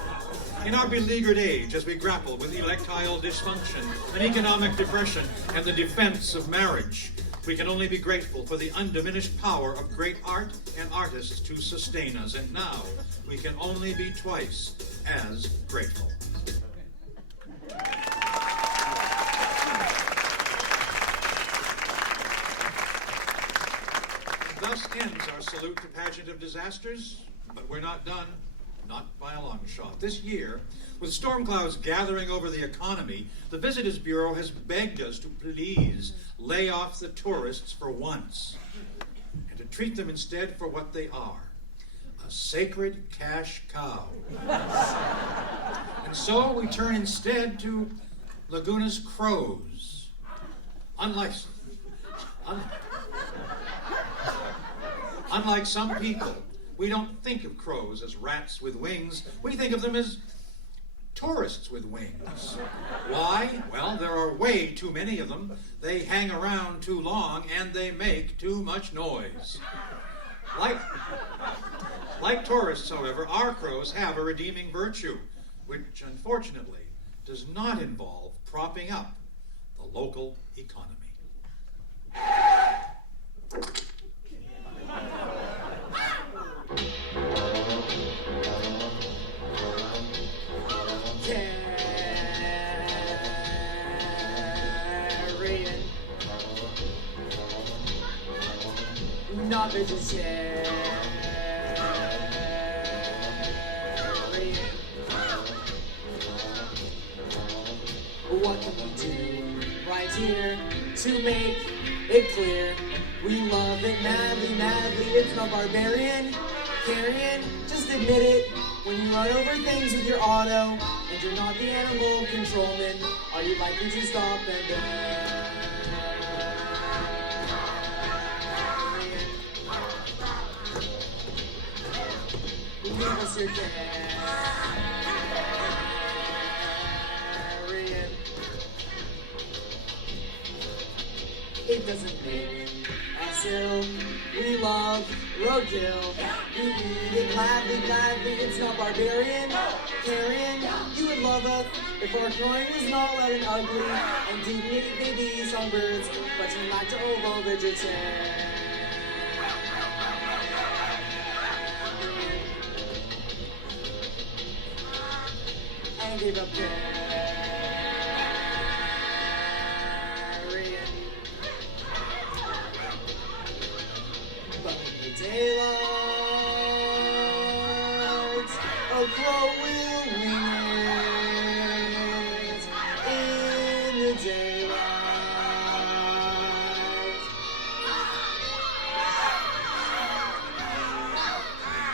In our beleaguered age, as we grapple with electile dysfunction and economic depression and the defense of marriage, we can only be grateful for the undiminished power of great art and artists to sustain us. And now, we can only be twice as grateful. Thus ends our salute to Pageant of Disasters, but we're not done, not by a long shot. This year, with storm clouds gathering over the economy, the Visitors Bureau has begged us to please lay off the tourists for once and to treat them instead for what they are, a sacred cash cow. And so we turn instead to Laguna's crows. Unlike some people, we don't think of crows as rats with wings. We think of them as tourists with wings. Why? Well, there are way too many of them. They hang around too long and they make too much noise. Like tourists, however, our crows have a redeeming virtue, which unfortunately does not involve propping up the local economy. Not vegetarian. What can we do right here to make it clear? We love it madly, madly. It's not barbarian. Carrion, just admit it. When you run over things with your auto and you're not the animal controlman, are you likely to stop and leave us your carrion? It doesn't make us ill. We love roadkill. You eat it gladly, gladly. It's not barbarian. Carrion, you would love us if our crowing was not loud and ugly and didn't eat baby songbirds, but you like to ovo vegetarian. And give up carrion. But in the daylight, a crow will wing it. In the daylight.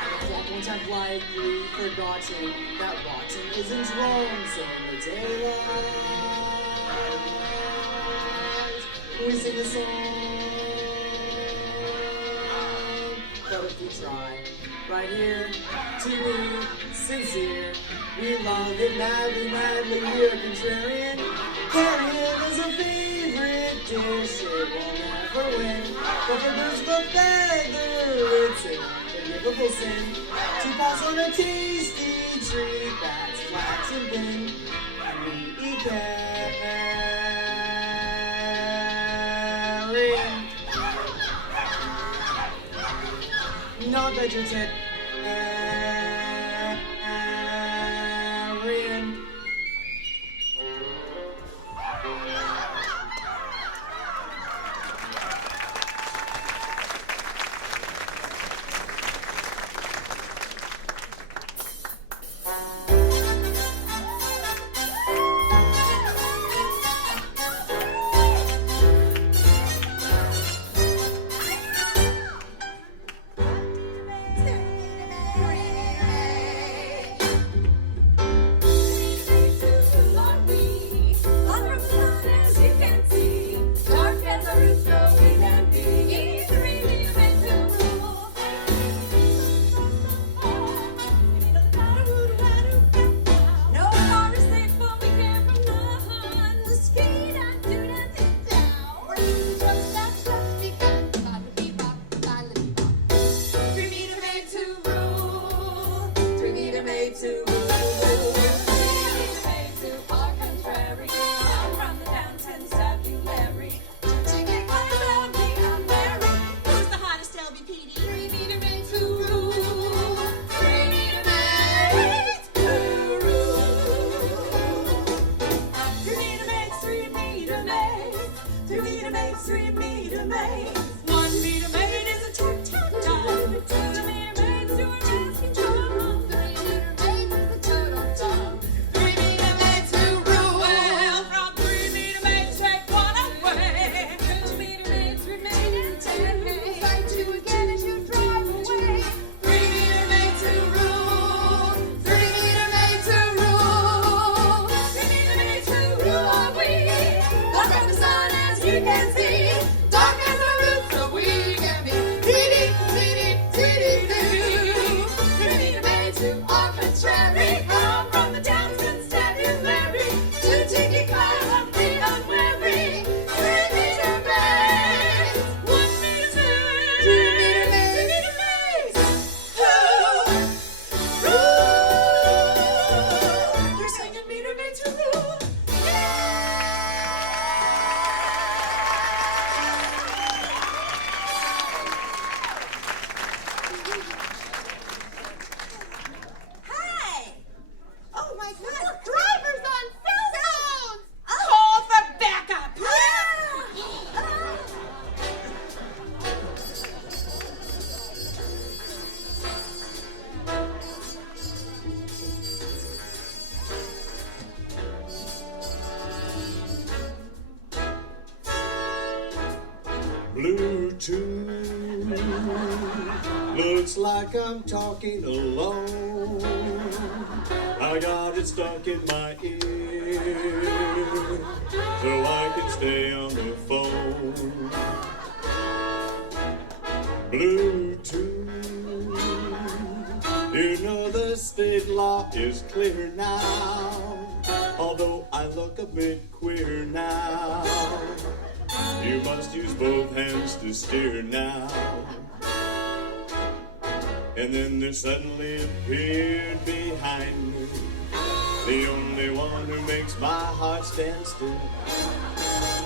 And the flock won't have likely forgotten that rotten isn't wrong, so in the daylight, we sing a song. But if we try, right here, to be sincere, we love it madly, madly, we're contrarian. Carrion is a favorite dish, it will never win. But for birds of a feather, it's an unforgivable sin to pass on a tasty treat that's flat and thin. We eat carrion. Not vegetarian. meter maids, 3 meter maids. 1 meter maid is a tic-tac-toe. 2 meter maids do a basket job. 3 meter maids is a total dumb. 3 meter maids who rule well. From 3 meter maids, take 1 away. 2 meter maids remain intact. Fight you again as you drive away. 3 meter maids who rule. 3 meter maids who rule. 3 meter maids who rule are we. Up from the sun as you can see. Dark as our roots so we can be. Dee-dee, dee-dee, dee-dee-doo. 3 meter maids who are contrary. Come from the towns constabulary. 2 tiki cars of the unwary. 3 meter maids. 1 meter 2 meter maids. 2 meter maids. Who rule? You're singing meter maids who rule. Hi! Oh my God! Drivers on cell phones! Call for backup. Bluetooth. Looks like I'm talking alone. I got it stuck in my ear so I can stay on the phone. Bluetooth. You know the state law is clear now, although I look a bit queer now. You must use both hands to steer now. And then there suddenly appeared behind me the only one who makes my heart stand still.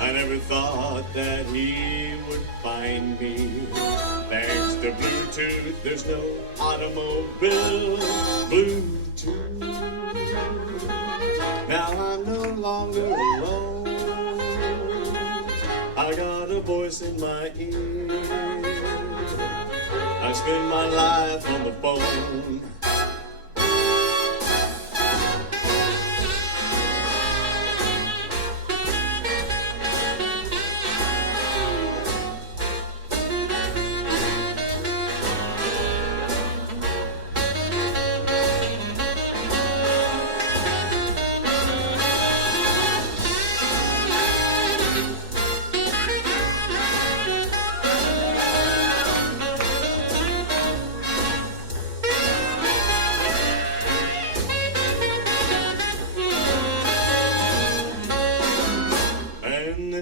I never thought that he would find me. Thanks to Bluetooth, there's no automobile. Bluetooth. Now I'm no longer alone. I got a voice in my ear. I spend my life on the phone.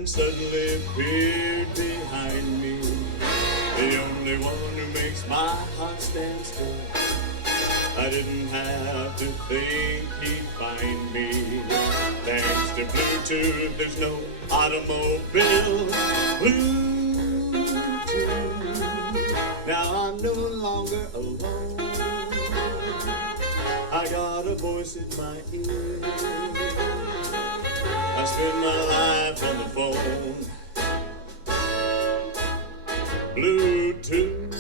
Suddenly appeared behind me the only one who makes my heart stand still. I didn't have to think he'd find me. Thanks to Bluetooth, there's no automobile. Bluetooth. Now I'm no longer alone. I got a voice in my ear. I spend my life on the phone. Bluetooth.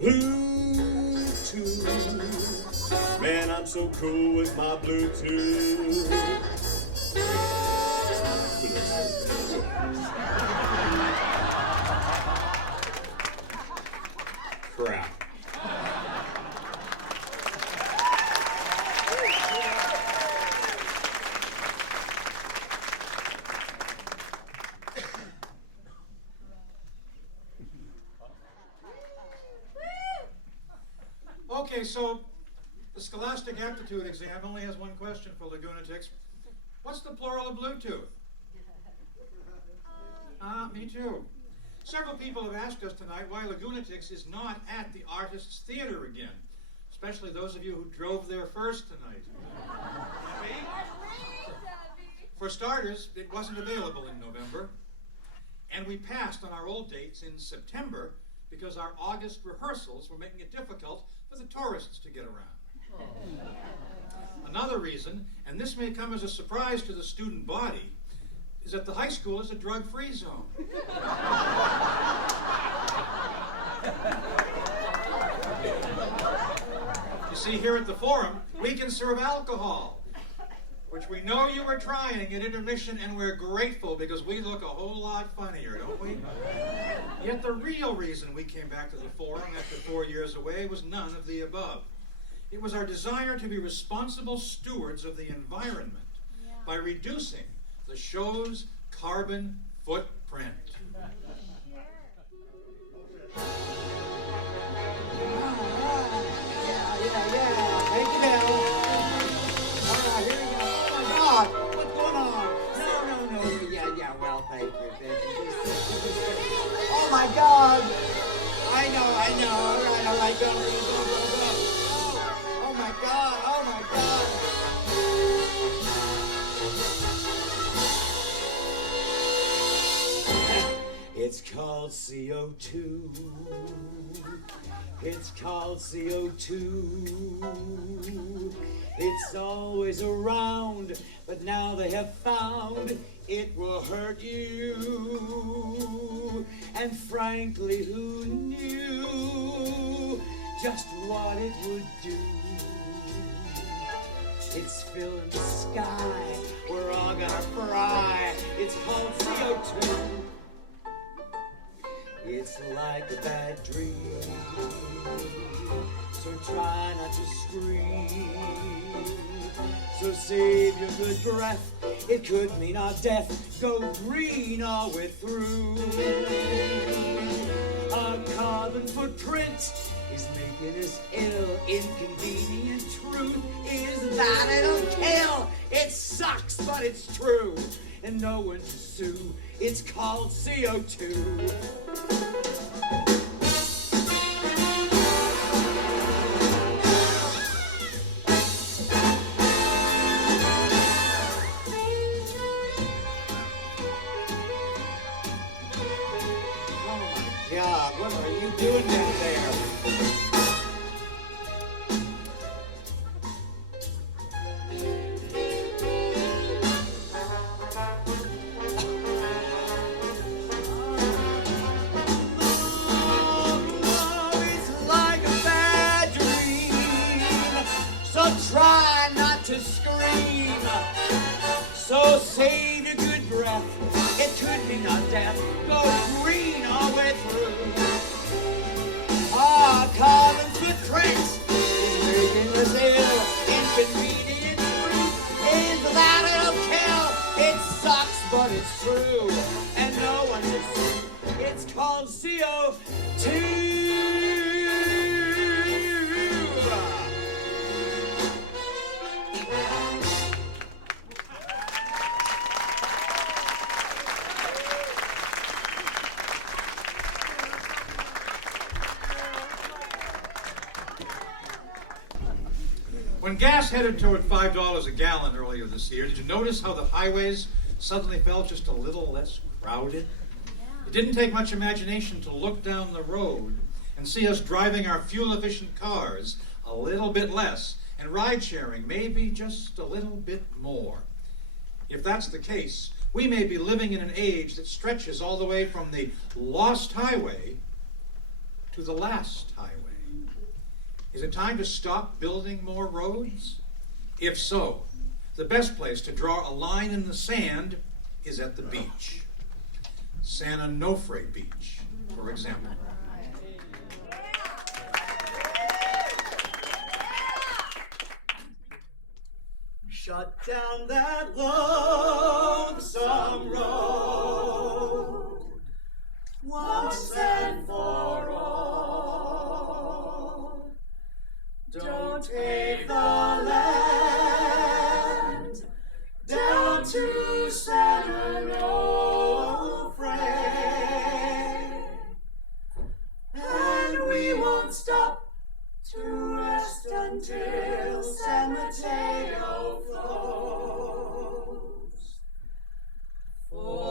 Bluetooth. Man, I'm so cool with my Bluetooth. Crap. Okay, so the Scholastic Aptitude exam only has one question for Lagunatics. What's the plural of Bluetooth? Me too. Several people have asked us tonight why Lagunatics is not at the Artists Theater again, especially those of you who drove there first tonight. For starters, it wasn't available in November, and we passed on our old dates in September because our August rehearsals were making it difficult for the tourists to get around. Another reason, and this may come as a surprise to the student body, is that the high school is a drug-free zone. You see, here at the Forum, we can serve alcohol, which we know you were trying at intermission, and we're grateful because we look a whole lot funnier, don't we? Yet the real reason we came back to the Forum after 4 years away was none of the above. It was our desire to be responsible stewards of the environment by reducing the show's carbon footprint. Yeah. Thank you, Bill. All right, here we go. Oh my God, what's going on? No. Yeah. Well, thank you. Oh my God. I know. All right, go. Oh my God. It's called CO2. It's called CO2. It's always around, but now they have found it will hurt you. And frankly, who knew just what it would do? It's filling the sky. We're all gonna fry. It's called CO2. It's like a bad dream, so try not to scream. So save your good breath, it could mean our death. Go green all the way through. Our carbon footprint is making us ill. Inconvenient truth is that it'll kill. It sucks, but it's true, and no one to sue. It's called CO2. God, what are you doing down there? Love is like a bad dream, so try not to scream. So save your good breath, it could be not death. Go green all the way through. Our carbon footprint is making us ill. Inconvenient truth is that it'll kill. It sucks, but it's true, and no one is true. It's called CO2. When gas headed toward $5 a gallon earlier this year, did you notice how the highways suddenly felt just a little less crowded? It didn't take much imagination to look down the road and see us driving our fuel-efficient cars a little bit less and ride-sharing maybe just a little bit more. If that's the case, we may be living in an age that stretches all the way from the lost highway to the last highway. Is it time to stop building more roads? If so, the best place to draw a line in the sand is at the beach. San Onofre Beach, for example. Shut down that lonesome road once and for all. Don't take the land down to San Onofre, and we won't stop to rest until San Mateo flows. For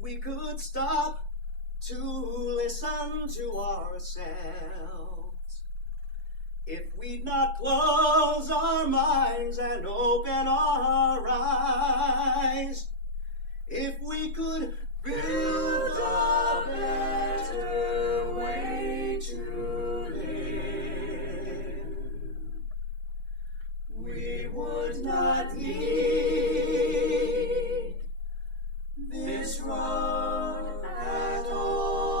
we could stop to listen to ourselves, if we'd not close our minds and open our eyes, if we could build a better way to live, we would not need this road at all.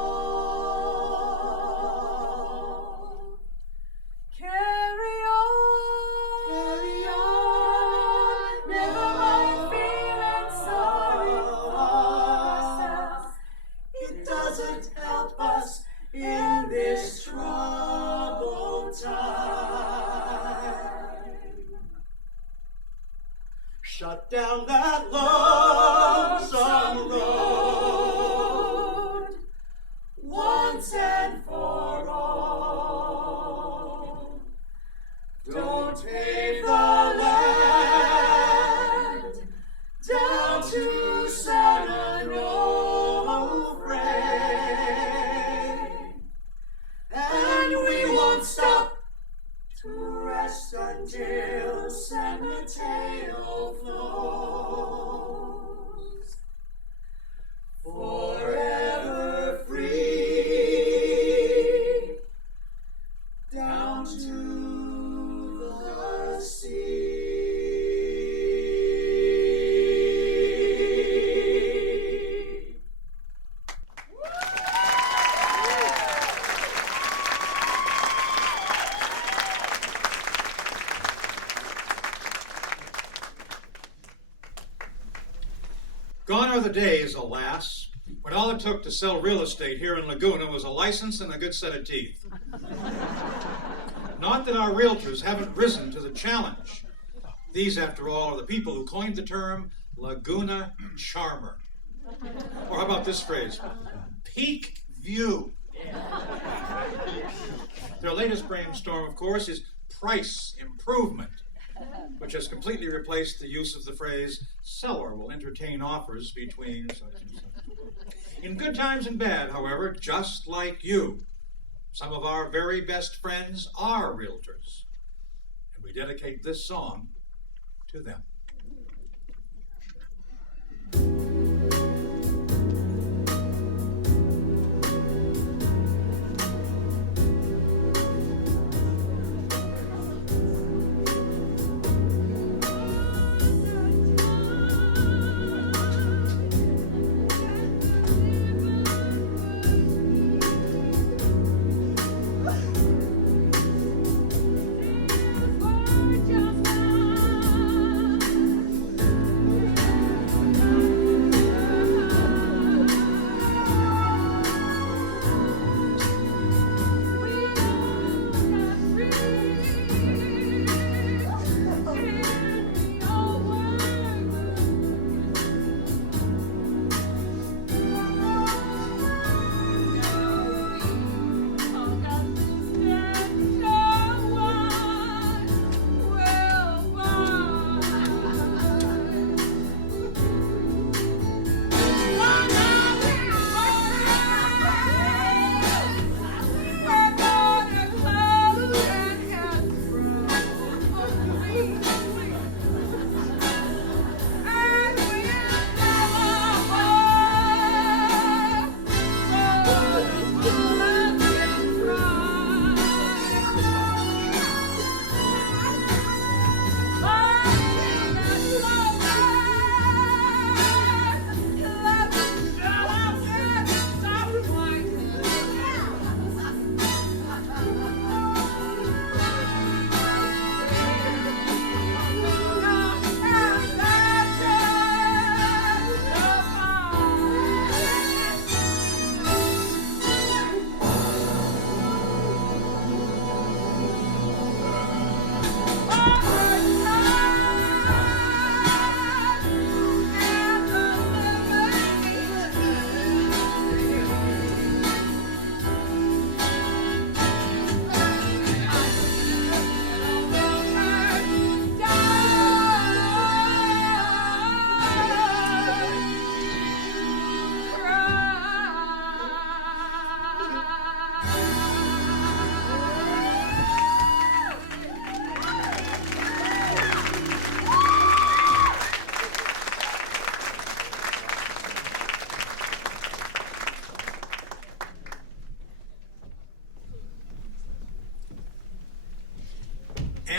Carry on, never mind feeling sorry for ourselves. It doesn't help us in this troubled time. Shut down that lonesome road once and for all. Don't pave the land down to San Onofre, and we won't stop to rest until San Mateo flows. Forever free, down to the sea. Gone are the days, alas, when all it took to sell real estate here in Laguna was a license and a good set of teeth. Not that our realtors haven't risen to the challenge. These, after all, are the people who coined the term Laguna Charmer. Or how about this phrase? Peak view. Their latest brainstorm, of course, is price improvement, which has completely replaced the use of the phrase, seller will entertain offers between such and such. In good times and bad, however, just like you, some of our very best friends are realtors, and we dedicate this song to them. Just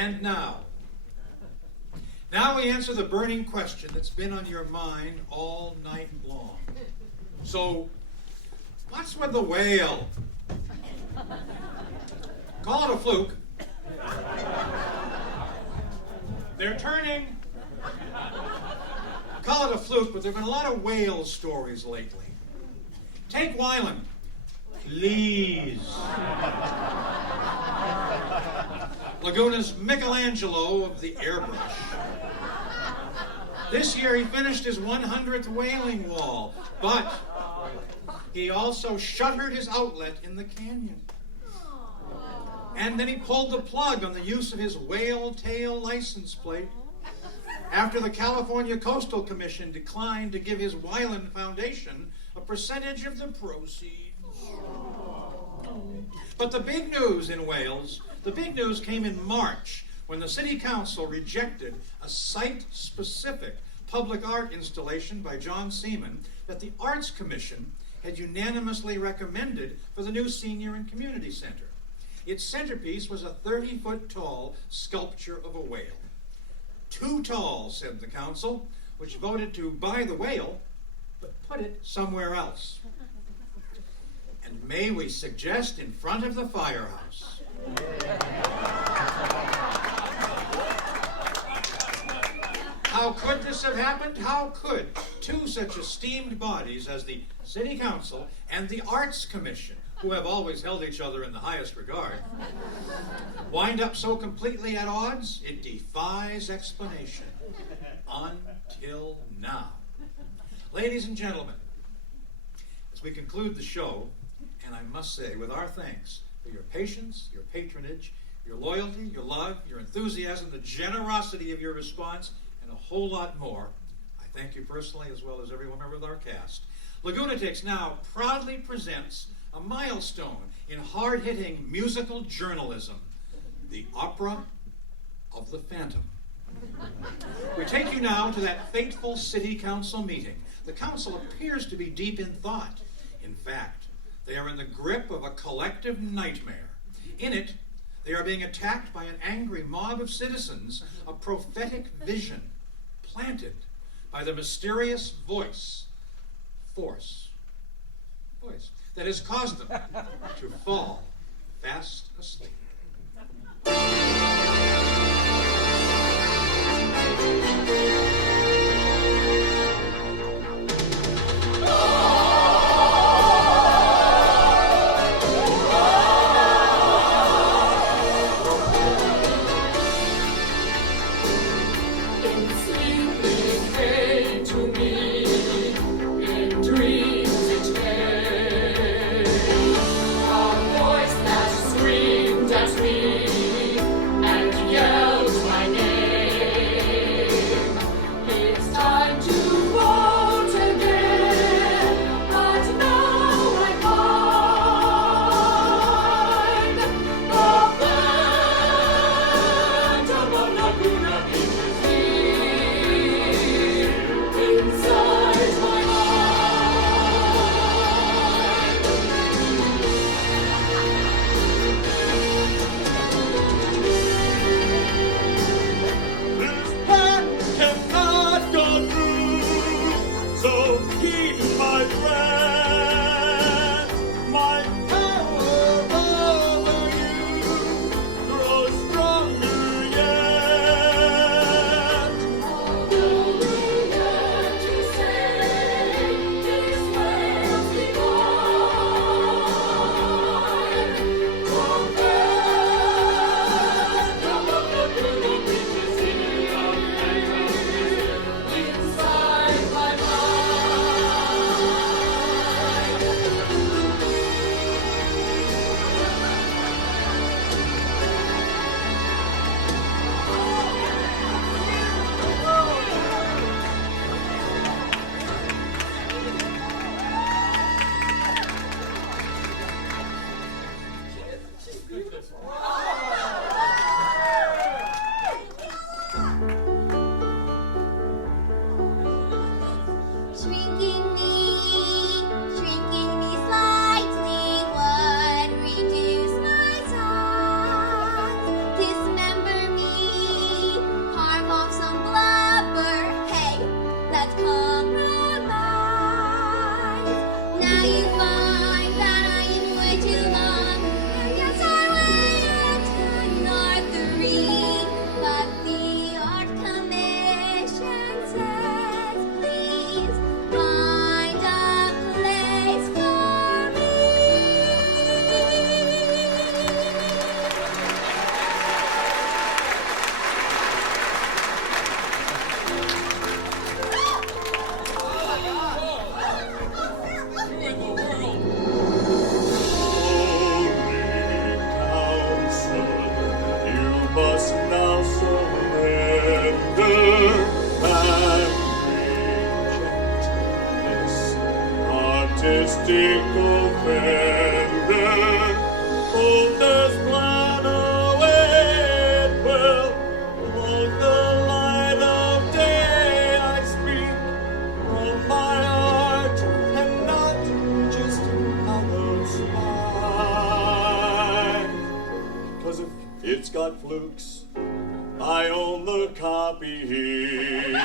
And now we answer the burning question that's been on your mind all night long. So, what's with the whale? Call it a fluke. They're turning. Call it a fluke, but there have been a lot of whale stories lately. Take Wyland. Please. Laguna's Michelangelo of the airbrush. This year he finished his 100th whaling wall, but he also shuttered his outlet in the canyon. And then he pulled the plug on the use of his whale tail license plate after the California Coastal Commission declined to give his Wyland Foundation a percentage of the proceeds. But the big news in Wales, the big news came in March when the City Council rejected a site-specific public art installation by John Seaman that the Arts Commission had unanimously recommended for the new Senior and Community Center. Its centerpiece was a 30-foot-tall sculpture of a whale. Too tall, said the council, which voted to buy the whale, but put it somewhere else. And may we suggest in front of the firehouse. How could this have happened? How could two such esteemed bodies as the City Council and the Arts Commission, who have always held each other in the highest regard, wind up so completely at odds? It defies explanation. Until now. Ladies and gentlemen, as we conclude the show, and I must say, with our thanks for your patience, your patronage, your loyalty, your love, your enthusiasm, the generosity of your response, and a whole lot more, I thank you personally as well as every member of our cast. Lagunatics now proudly presents a milestone in hard-hitting musical journalism, the Opera of the Phantom. We take you now to that fateful City Council meeting. The Council appears to be deep in thought. In fact, they are in the grip of a collective nightmare. In it, they are being attacked by an angry mob of citizens, a prophetic vision planted by the mysterious voice that has caused them to fall fast asleep. And stick offender. Both as plan away well. Along the light of day I speak from my heart and not just out of spite. 'Cause if it's got flukes, I own the copy here.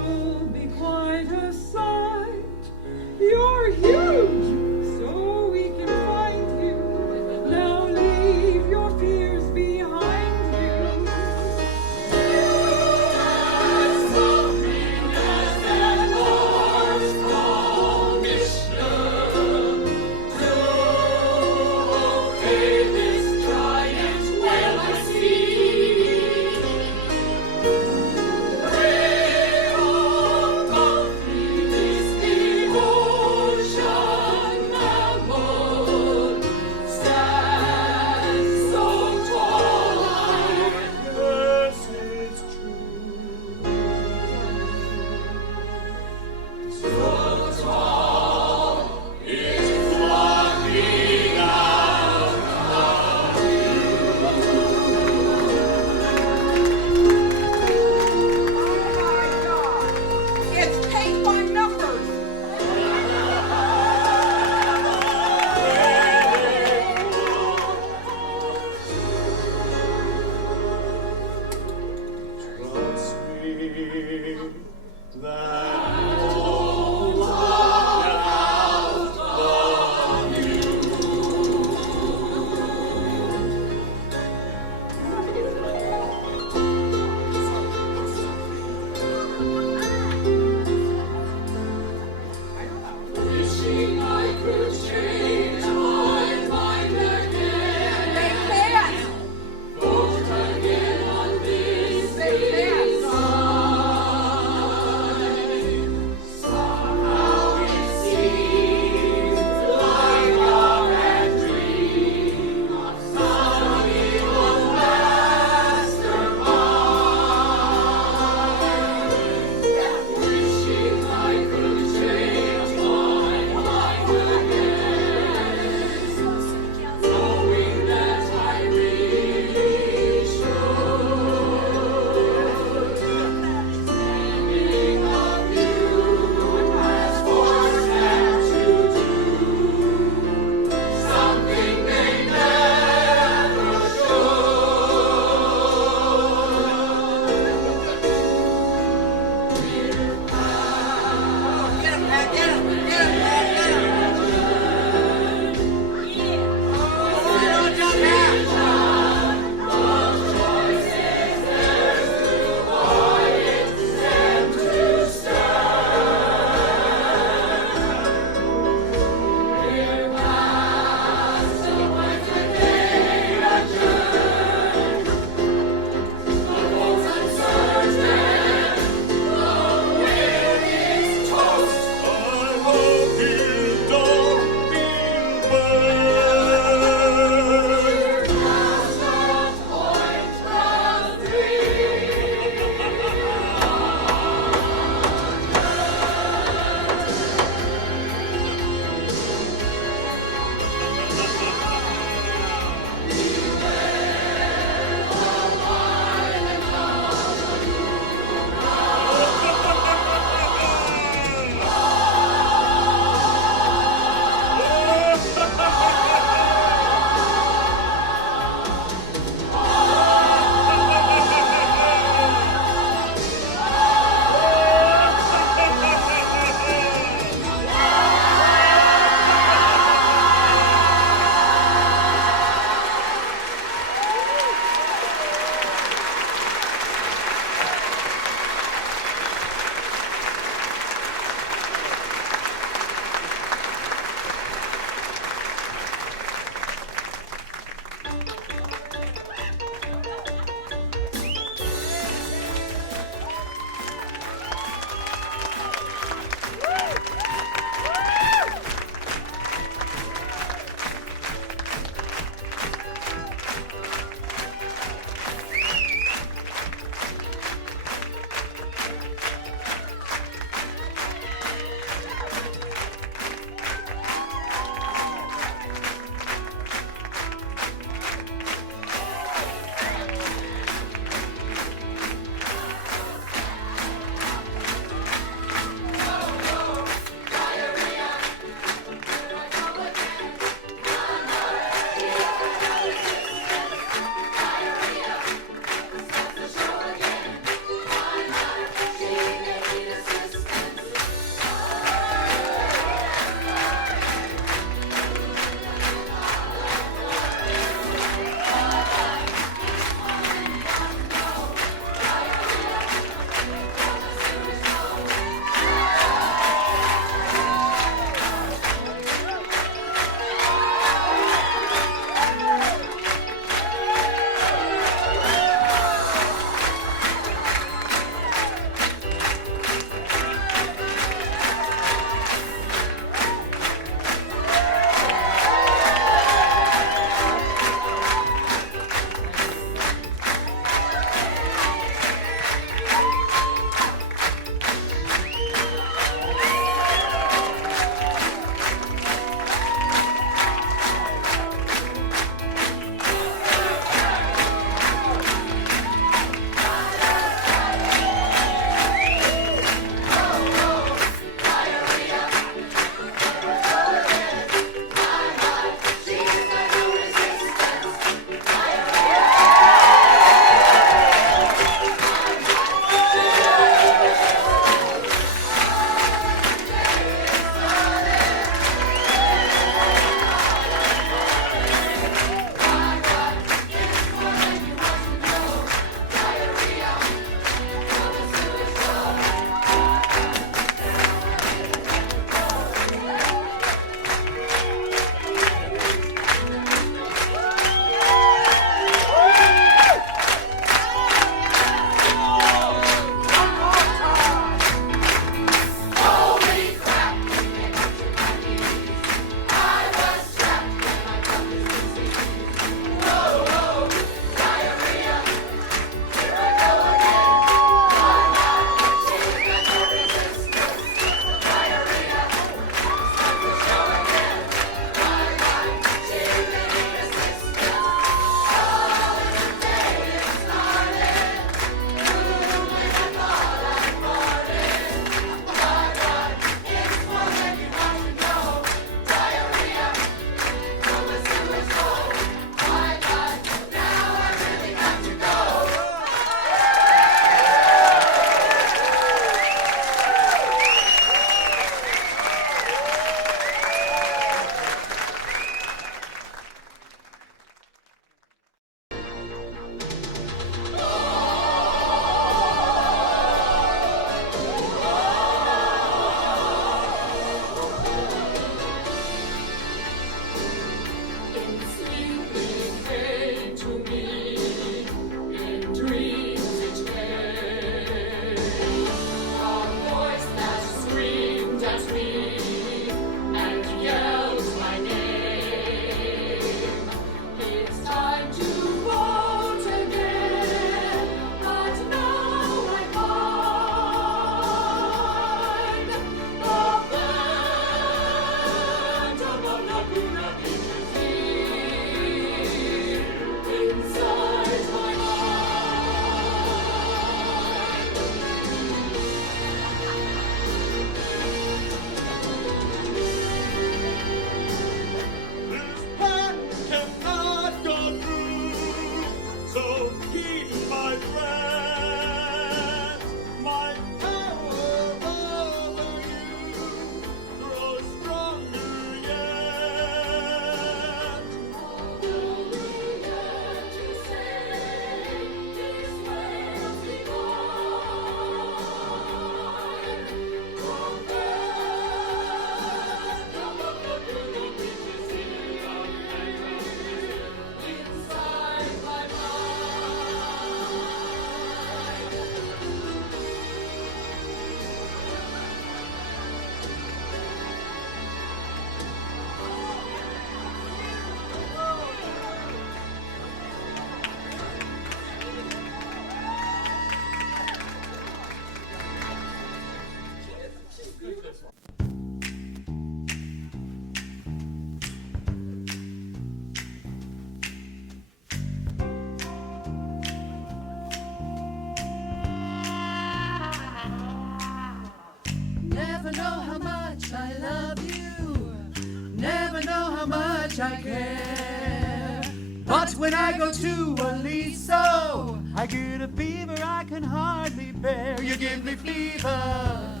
much I care. But when I go to Aliso, I get a fever I can hardly bear. You give me fever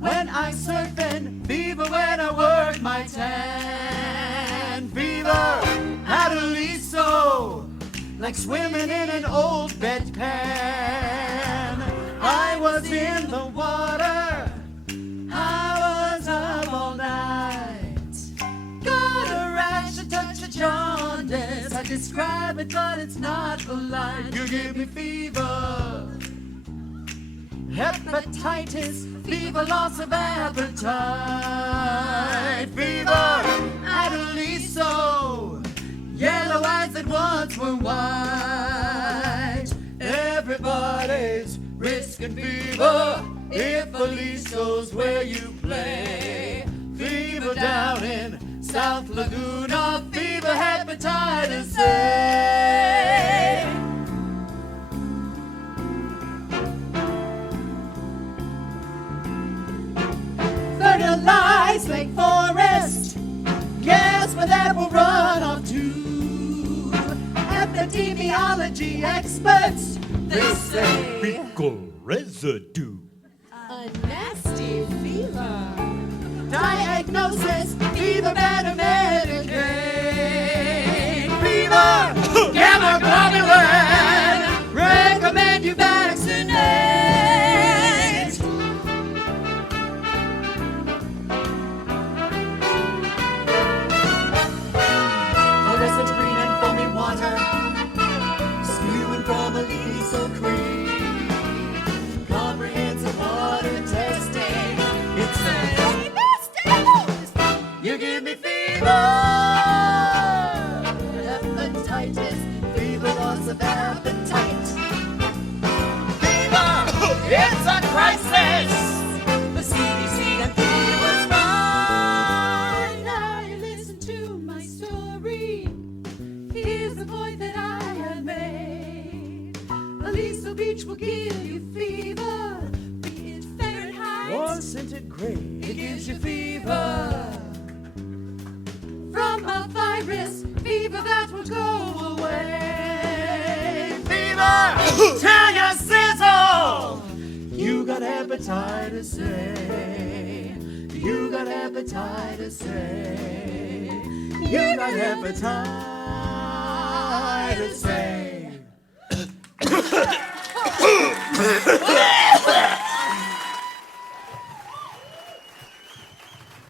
when I surf, and fever when I work my tan. Fever at Aliso, like swimming in an old bedpan. I was in the water, I was up all night. Got a rash, a touch of jaundice. I describe it, but it's not polite. You give me fever, hepatitis, fever, loss of appetite. Fever at Aliso, yellow eyes that once were white. Everybody's risking fever if Aliso's where you play. Fever down in South Laguna, fever, hepatitis A. Fertilized Lake Forest, guess where that will run off to? Epidemiology experts, they say Fecal residue. A nasty fever. Diagnosis, fever, better Medicaid. Fever, gamma globulin, recommend you vaccinate. Fluorescent green and foamy water, spewing from Aliso Creek. Comprehensive water testing, it's a you give me fever, hepatitis, fever, loss of appetite. Fever, it's a crisis. The CDC and fever was right. Now you listen to my story. Here's the point that I had made. Aliso Beach will give you fever, be it Fahrenheit or centigrade. It gives you fever from a virus, fever that will go away. Fever, tell your sizzle, you got hepatitis A. You got hepatitis A. You got hepatitis A.